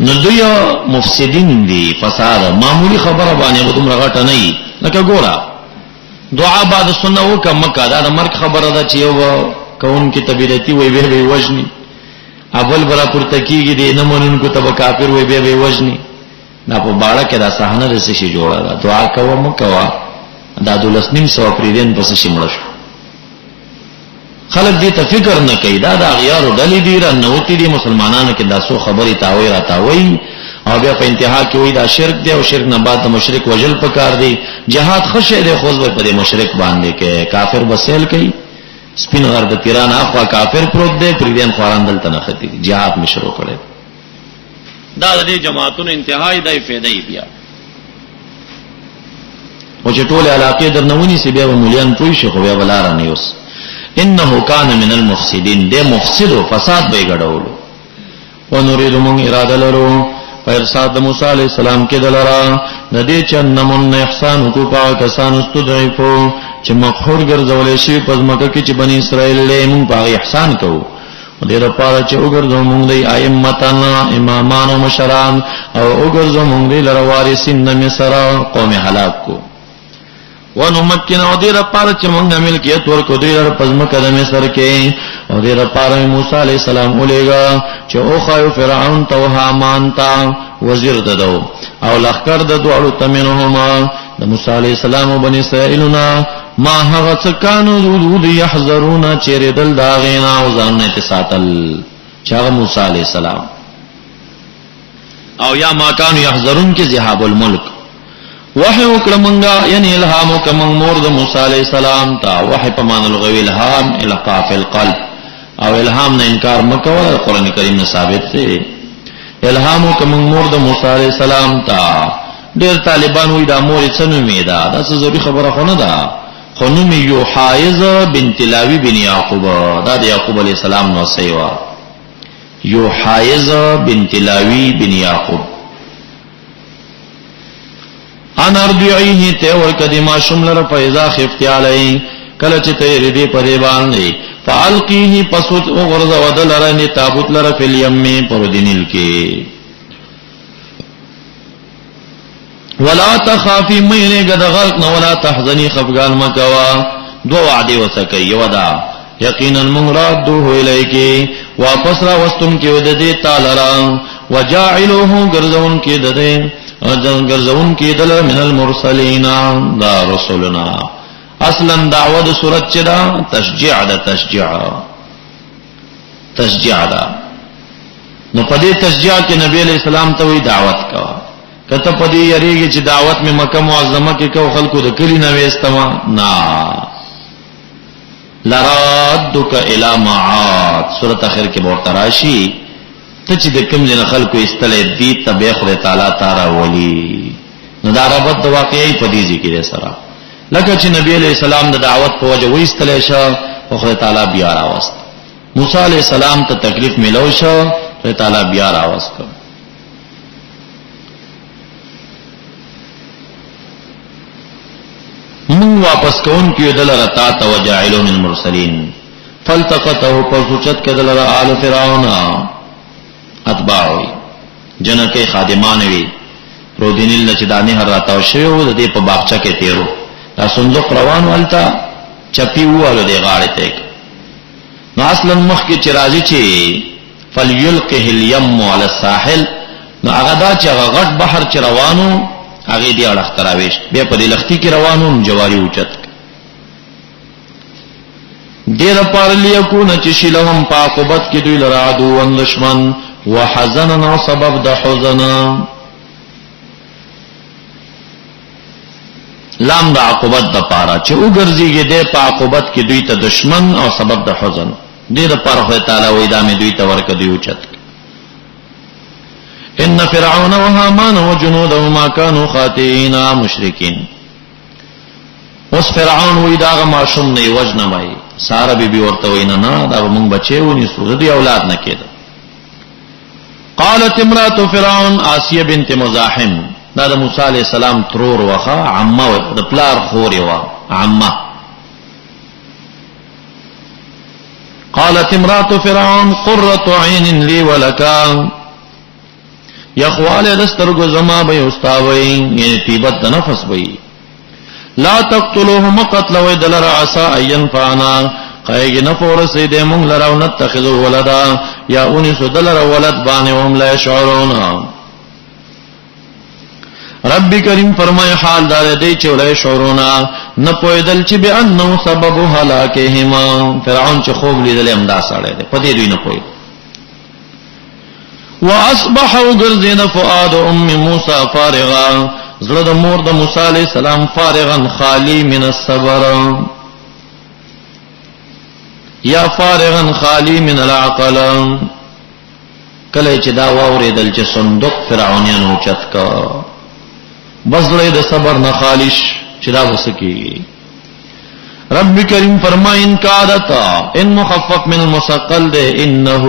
نو دوی مفسدین دي فساد معمولی خبره باندې بدوم رغټ نه ای لکه ګورا دعا بعد سنت وکم مکه دا مرګ خبره ده چې یو کون کې تبیرتی وي به وجني اول برا پورته کیږي دې نه مونږ کو تب کافر وي به وجني دا په باړه کې دا صحنه رسې شي جوړه دعا کوم مکوا دا دولسنیم سو پریدن پس شي مړ شو خلق دې ته فکر نه کوي دا د اغیار ډلې دي را نوتی دي مسلمانانو کې دا سو خبري تاوي را تاوي او بیا په انتها کې وای دا شرک دی او شرک نه بعد مشرک وجل پکار دی جهاد خشه دی خو به په مشرک باندې کې کافر بسیل کوي سپین غرد تیران اخوا کافر پروت دی پریدن خواران دلته نه ختی جهاد مشرو کړي دا د جماعتونو انتهایی دای فائدې بیا او چې ټول علاقې درنونی سی بیا مولیان پوي شي خو بیا بلار نه یوس انه کان من المفسدين ده مفسد او فساد به غړولو ونريد من اراده لرو فارساد موسی علیہ السلام کې دلرا د دې چنمن احسان کو پا کسان استضعفو چې مقهور ګرځولې شي په ځمکه کې چې بنی اسرائیل له مون په احسان کوو دې لپاره چې وګرځو مونږ دی ائمتان امامان او مشران او وګرځو مونږ دی لره وارثین د مصر قوم هلاک کو ونمکن او دې لپاره چې مونږ ملکیت ورکو دې لپاره پزمکه د مصر کې او دې لپاره موسی علی السلام ولېګا چې او خایو فرعون ته حامان ته وزیر ددو او لخر د دوړو تمنهما د موسی علی السلام او بنی اسرائیلنا ما هغه څکانو دود يحذرون چیرې دل داغینا او ځان نه تساتل چا موسی علی السلام او یا ما کانوا يحذرون کې ذهاب الملک وحی وکړمنګا یعنی الهام وکمن مور د موسی علی السلام تا وحی په معنی لغوی الهام القاف القلب او الهام نه انکار مکو قرآن کریم نه ثابت دی الهام وکمن مور د موسی علی السلام تا ډیر طالبان وې د مور څنو میدا دا څه ضروري خبره خونه ده خنوم یو حایز بنت لاوی بن یعقوب دا د یعقوب علی السلام نو سیوا یو حایز بنت لاوی بن یعقوب ان ارضعیه ته ورکدی ما شملر فیضا خفتی علی کله چې ته ردی پرې باندې فالقیه پسوت او غرض ودل رنی تابوت لره فل یم پر دینل کې ولا تخافي مینه غد غلط نه ولا تحزني خفغان مکوا دو وعده وسکي یودا یقینا مراد دو الیکی واپس را وستم کې ود دې تعالی را وجاعلوه غرزون کې دده اذن غرزون کې دل من المرسلین دا رسولنا اصلا دعوه سورت چدا تشجيع دا تشجيع دا نو پدې تشجيع کې نبی علیہ السلام ته وی دعوت کا کته پدې یریږي چې دعوت می مکه معظمه کې کو خلکو د کلی نه وېستما نا لرادک الی معاد سورۃ اخر کې ورته راشي ته چې د کوم ځای خلکو استلې دي تبه خدای تعالی تعالی ولی نو دا ربط د واقعي پدې ذکر سره لکه چې نبی علیہ السلام د دعوت په وجه وې استلې شو او خدای تعالی بیا راوست موسی علیہ السلام ته تکلیف ملو شو خدای تعالی بیا راوست من واپس کون کیو دل رتا توجعلو من المرسلین فالتقطه پسوچت کدل را آل فرعون اتباعوی جنکی خادمانوی رو دینیل نچدانی هر راتاو شویو دا دی پا باغچا کے تیرو دا صندوق روانو علتا چپیو علو دی غاڑی تیک نو اصلا مخ کی چرازی چی فلیلقه الیم علی الساحل نو اغدا چی اغا غٹ بحر چی روانو هغه دی اړه تراويش بیا په دې لختي کې روانو جواری اوچت ډیر پر لیکون چې شلهم پاقوبت کې دوی لرادو ون دشمن وحزننا سبب د حزن لام د عقوبت د پاره چې وګرځيږي د پاقوبت کې دوی ته دشمن او سبب د حزن ډیر پر خدای تعالی وې دامه دوی ته ورکه دی اوچت ان فرعون وهامان وجنودهما كانوا خاطئين مشركين اوس فرعون وی داغه ماشوم نه وجنمای ساره بی ورته وینا نه دا مونږ بچیونی سوره دی اولاد نه کېده قالت امراه فرعون آسیه بنت مزاحم دا د موسی علی السلام ترور وخه عمه د پلار خوري وا عمه قالت امراه فرعون قرة عين لي ولك یخواله دسترګو زما به استاوي یعنی طیبت د نفس وي لا تقتلوه مقتل ودلر عسى اين فانا قایګ نه پورسې دې مونږ لراو نتخذو ولدا یا اونس دلر ولد باندې هم لا شعورون رب کریم فرمای حال دار دې چې ولای شعورون نه پویدل چې به انه سبب هلاکهما فرعون چې خوب لیدل امدا سره دې پدې دوی نه پوی واصبح غرزنا فؤاد ام موسى فارغا زړه د مور د موسی علی السلام فارغا خالی من الصبر یا فارغا خالی من العقل کله چې دا واوریدل چې صندوق فرعونانو چت کا بس لې د صبر نه خالص چې دا وسکی. رب کریم فرمائن کادتا ان مخفف من المثقل دے انه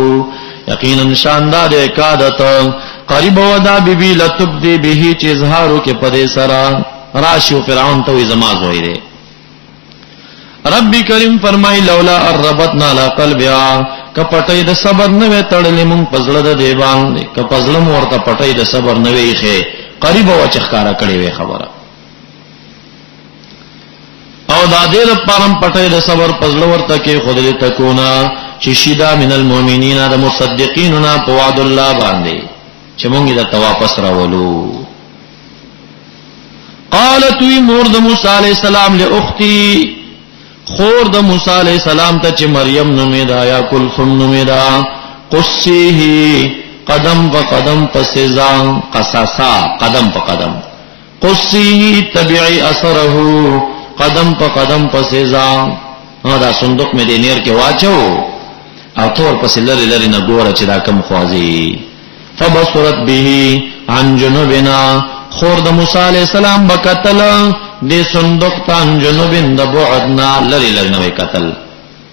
یقینا شاندار کادتا قریب ودا بی لتبدی به چې اظهارو کې پدې سرا راشو فرعون ته زما زوی دے. رب کریم فرمای لولا الربطنا على قلبها کپټای د صبر نه وې تړلې مون پزړه د دی باندې کپزړه مور ته پټای د صبر نه وې خې قریب و چخکارا کړي وې خبره او دا دې لپاره پټای د صبر پزړه ورته کې خودلې تکونا چې شیدا من المؤمنین د مصدقین نه په وعد الله باندې چې مونږ د واپس راولو. قالت وی مور د موسی علی السلام له اختی خور د موسی علیہ السلام ته چې مریم نومې دا یا کلثوم نومې دا قصیه قدم په قدم پسې ځان قصاصا قدم په قدم قصیه تبعی اثره قدم په قدم پسې ځان دا صندوق مې د نیر کې واچو او تور پسې لری لری نه ګوره چې دا کم خوازي. فبصرت به عن جنوبنا خور د موسی علیہ السلام بکتل دې صندوق تان جنوبین د بعدنا لری لری نه قتل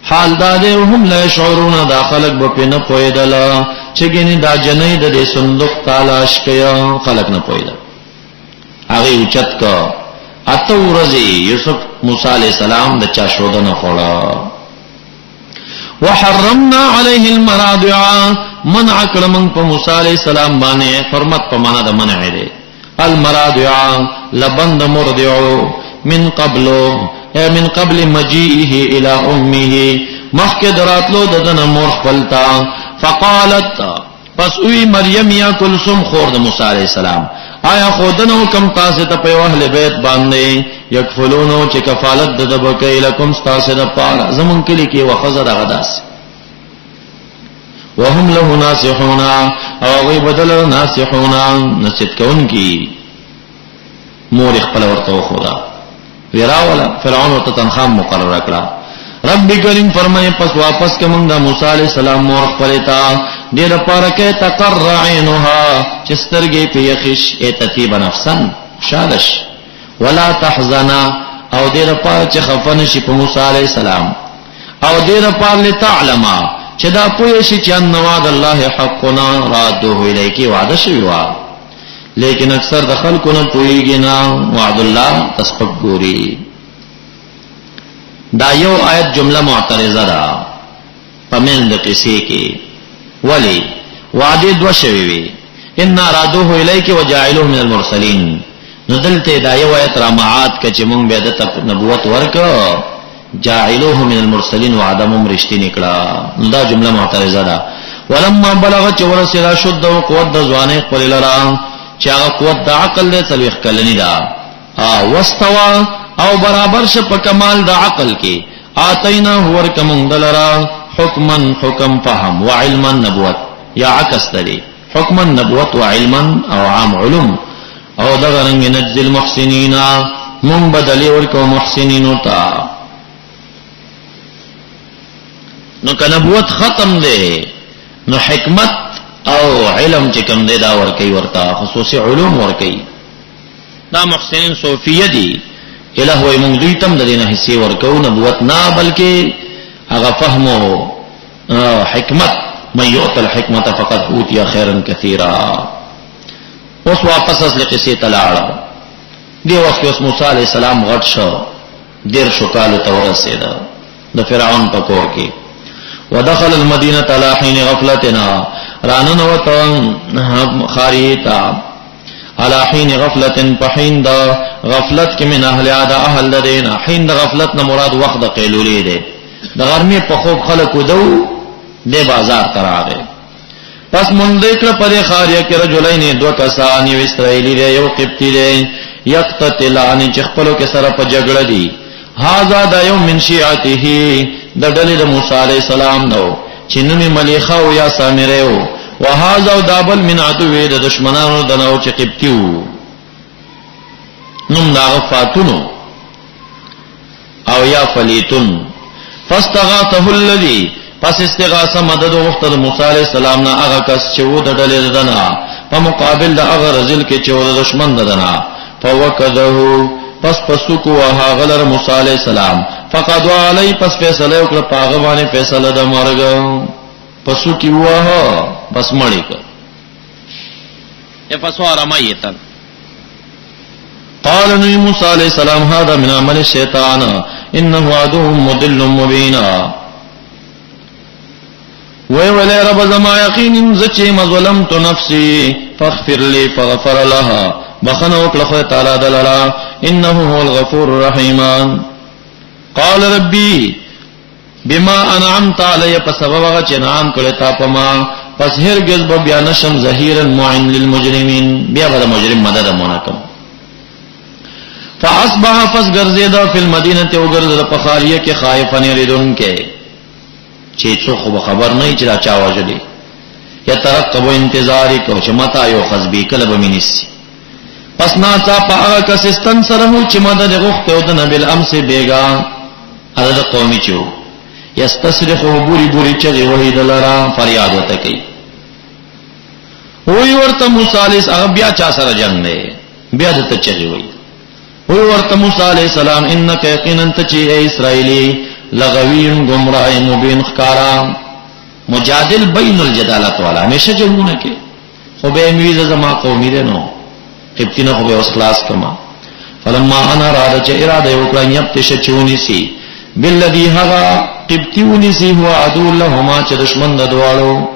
حال دا دې هم لا شعورون داخلك بپنه پویدل چې ګینه دا جنې د دې صندوق تلاش کیا خلق نه پویدل هغه اوچت کا اتو ورځي یوسف موسی علیہ السلام د چا شودنه خوړه. وحرمنا عليه المراضع منع کړم په موسی علیہ السلام باندې حرمت په معنا د منع دی. المراضع لبند مرضع من قبل مجيئه الى امه مخک دراتلو ددن مور خپلتا. فقالت پس وی مریم یا کلثوم خور د موسی علیہ السلام آیا خودنو کم تاسو ته په اهل بیت باندې یکفلونو چې کفالت د دبکې لکم تاسو د پاره زمون کلی کې وخزر غداس وهم له ناصحون او وی بدل ناصحون نصیحت کون کی مور خپل ورته خدا ویراولا فرعون ورته تنخام مقرره کړه. رب کریم فرمائے پس واپس کمنګ د موسی علیہ السلام مور خپل تا دې لپاره کې تقر عینها چسترګې په یخش اتتیب نفسن شادش ولا تحزنا او دې لپاره چې خفن شي په موسی علیہ السلام او دې لپاره لتعلم چې دا پوه شي چې ان وعد الله حقنا رادوه الیکی وعده شوی وا لیکن اکثر د خلکو نه پوهیږي نه وعد الله تسبق ګوري. دا یو آیت جمله معترضه ده پمن د قصې کې ولی وعده دو شوی وي ان رادوه الیک وجاعلوه من المرسلین نو دلته دا یو آیت را معاد ک چې مونږ به د نبوت ورکو جاعلوه من المرسلین وعدم رشتي نکړه دا جمله معترضه ده. ولما بلغ ورسل شد او قوت د ځواني خپل لرا چې هغه قوت د عقل له تلويخ کلنی دا واستوا او برابر ش په کمال د عقل کې اتینا هو ورکم دلرا حکما حکم فهم وعلما نبوت یا عکس تری حکما نبوت وعلما او عام علوم او دغرنګ نجز المحسنین من بدلی ورکو محسنین تا نو که نبوت ختم دے نو حکمت او علم چې کوم دی دا ورکی ورتا خصوصي علوم ورکی دا محسنین صوفیه دی الہ وی مونږ دوی تم د دینه حصے ورکو نبوت نه بلکې هغه فهم او حکمت من یؤت الحکمت فقد اوتی خیرا کثیرا. اوس واپس اصل قصې تلاړه دی وخت اوس موسی علیہ السلام غټ شو دیر شو کال ته ورسېدا د فرعون په کور کې ودخل المدینه على حين غفلتنا رانن وتن خاریتا على حين غفلة پحین دا غفلت کې من اهل عاده اهل دینا حین دا غفلت نه مراد وخت د قیلولی دی د غرمه په خوب خلکو دو د بازار تراغه پس مونږ دکړه په خاریه کې رجلین دو کسان یو اسرائیلی دی یو قبطی دی یقتتلان چې خپلو کې سره په جګړه دي هاذا دا یو من شیعته د ډلې د موسی علیہ السلام نو چې نومي ملیخه او یا سامره او وهذا دابل من عدو د دشمنانو د نو چې قبطیو نوم دا فاتونو او یا فلیتون فاستغاثه الذي پس استغاثه مدد وغوښته موسی علیہ السلام نه هغه کس چې و د ډلې دنا په مقابل د هغه رزل کې چې و د دشمن دنا فوکذه پس پسوکو هغه لر موسی علیہ السلام فقد علی پس فیصله وکړه پاغه باندې فیصله د مرګ پسوکی واه بس مړی ک فسوار میتا قال نبی موسی علیہ السلام هذا من عمل الشیطان انه عدو مضل مبین وی رب زما یقین زچی مظلمت نفسی فاغفر لی فغفر لها بخنو کله تعالی دللا انه هو الغفور الرحیم قال ربی بما انعمت علی فسبب غ انعام کړه تا پما پس هرگز به بیا نشم ظهیرا معین للمجرمین بیا به مجرم مدد منکم فاصبح پس گرزیدا فی المدینه او گرزیدا په خاریه کې خائفن یریدون کې چې څو خو خبر نه چې را چا واجدي یا ترقب انتظار کو چې متا یو خزبی کله به مینسی پس نا تا پاغه کس استن سره چې مدد غوښته او د نبی امس بیگا عدد قومي چو یستصرخو بوری بوری چغی وحید لرا فریاد وتا کوي وی ورته موسی علیہ السلام بیا چا سره جنگ نه بیا دته چغی وی ورته موسی علیہ السلام انک یقینا تچی اے اسرائیلی لغوی گمراہ مبین خکارا مجادل بین الجدالت والا ہمیشہ جنگونه کې خو به میز زما قومی ده نو قبطینه خو به اوس خلاص کما فلما انا اراده چې اراده وکړه یبتش چونی سی بالذي هغه قبطیونی سی هو عدو لهما چې دشمن د دوالو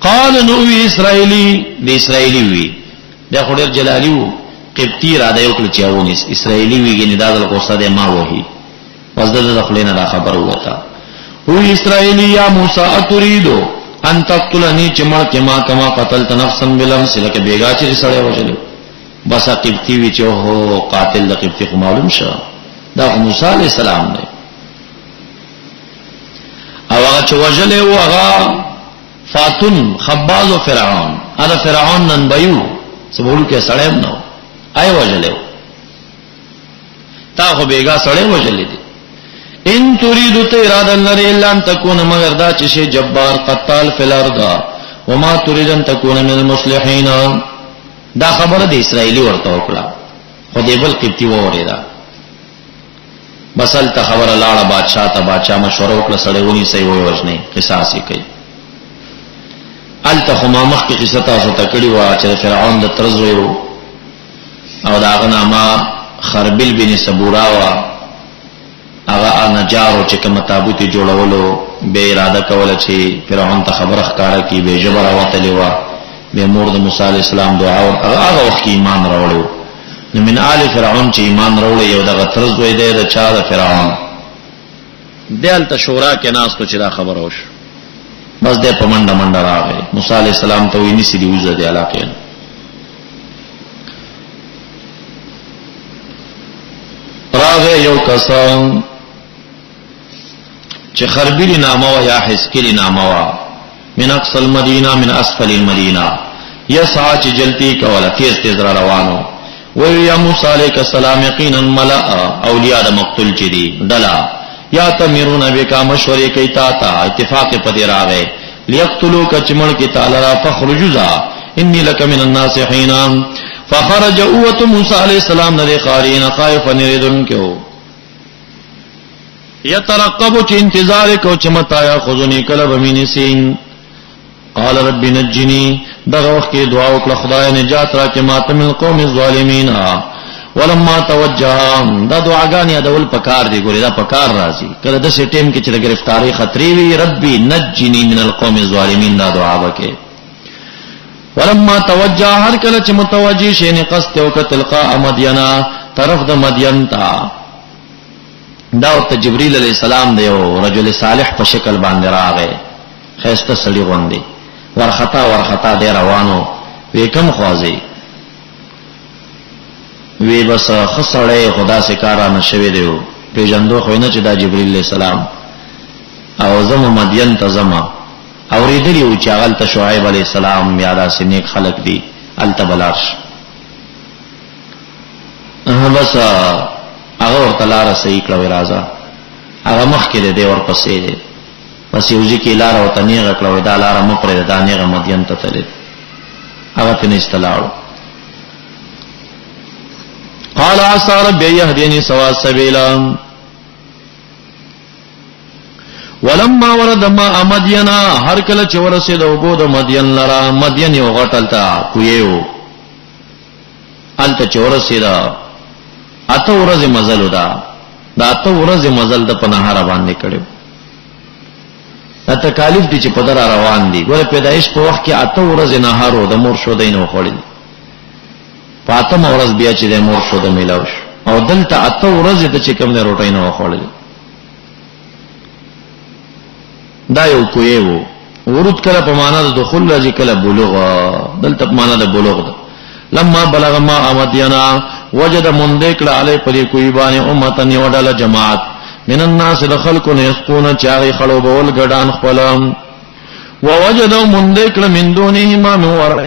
قال نو اسرائیلی د اسرائیلی وی بیا خو ډیر جلالی وو قبطی را ده وکړه چې اونیس اسرائیلی ویګنی دادل قصه ده ما وਹੀ وزدل دخلنا دا خبر وتا هو اسرائیلی یا موسی اتريدو ان تقتلنی چمړ کې ما کما قتلت نفسا بالامس لکه بیگا چې سړی وجلو بس قبطی وی چې هو قاتل د قبطی خو معلوم شو دا موسی علیہ السلام دی او هغه چې وجلې و هغه فاتن خباز او فرعون هغه فرعون نن بيو سبولو کې سړی نو آی وجلې تا خو بیگا سړی وجلې دي ان تريدو اراده لري الا ان تكون مگر دا چې شی جبار قتال فی الارض وما تريد ان تكون من المصلحين دا خبره د اسرائیلی ورته وکړه خو دی بل قبطی وریدا بسل ته خبره لاړه بادشاہ مشوره وکړه سړیونی صحیح وای وژنې قصاص یې کوي الته ما مخ کې قصه تاسو ته کړي وا چې فرعون د طرز ویو او دا غنامه خربل بن صبورا وا هغه نجارو چې کوم تابوت جوړولو به اراده کوله چې فرعون ته خبره ښکارا کی به جبر وتلی وا به مور د موسی علی السلام دعا او هغه وخت ایمان راوړو نو من آل فرعون چې ایمان راوړ یو دغه طرز وې د چا د فرعون دلته شورا کې ناس کو چې دا خبر وش بس د پمنډه منډه راغی موسی علی السلام ته ویني سړي وزه د علاقې راغی یو کسان چې خربلی نامه وا یا حسکلی نامه وا من اقصى المدینه من اسفل المدینه یسعى چې جلتی کوله تیز روانو وی یا موسی علیہ السلام یقینا ملأ اولیاء د مقتول چدی دلا یا تمیرون بکا مشورې کوي تا اتفاق پدې راغې ليقتلوک چمن کی تعالی را فخرجوا انی لک من الناصحین فخرج اوت موسی علیہ السلام نے قارین خائفا يريدن کیو یترقب چ انتظار کو چمتا یا خذنی کلب من سین قال رب نجنی دغه وخت کې دعا وکړه خدای نجات را کې ماتم القوم الظالمین ولما توجه دا دعاګانې ادول پکار دی ګورې دا پکار راځي کله د سټیم کې چې گرفتاری خطرې وي ربي نجنی من القوم الظالمین دا دعا وکړه ولما توجه هر کله چې متوجی شي نه قصد او تلقاء مدینا طرف د مدین تا دا او جبرئیل علیہ السلام دی او رجل صالح په شکل باندې راغی خسته سړي غوندي ورخطا دی روانو وی کم خوازی وی بس خسړې خدا سے کارانه شوی دیو پیژندو خو نه چې دا جبرئیل علیہ السلام او زم مدین ته زما اوریدلی او چاغل ته شعیب علیہ السلام یادا سے نیک خلق دی التبلاش بس هغه تلار صحیح کړو راځه هغه مخ کې دی ور پسې دی پس یو ځکه لار او تنیغه کړو دا لار مو پرې دا نیغه مدین ته تلل هغه ته نستلاړو قال عسى ربي يهديني سواء السبيل ولما ورد ما مدينا هر کله چې ورسېد او بو د مدین لرا مدین یو غټلتا کویو انت چې ورسېد اته ورځې مزل ودا دا اته ورځې مزل د پنهار باندې کړو دا تکالیف دي چې په در روان دي ګوره پیدایش په وخت کې اته ورځې نهارو د مور شو دینو خوړل پاتم ورځ بیا چې د مور شو د میلاو شو او دلته اته ورځې د چې کوم نه روټۍ نه خوړل دا یو کوی وو ورود کله په معنا د دخول راځي کله بلوغ دلته په معنا د بلوغ ده لما بلغ ما مدینا وجد مندکل علی پری کوی باندې امتن یودل جماعت من الناس دخلکن یسقون چاغي خړو بول ګډان خپلم ووجد مندکل من دونه ما من ور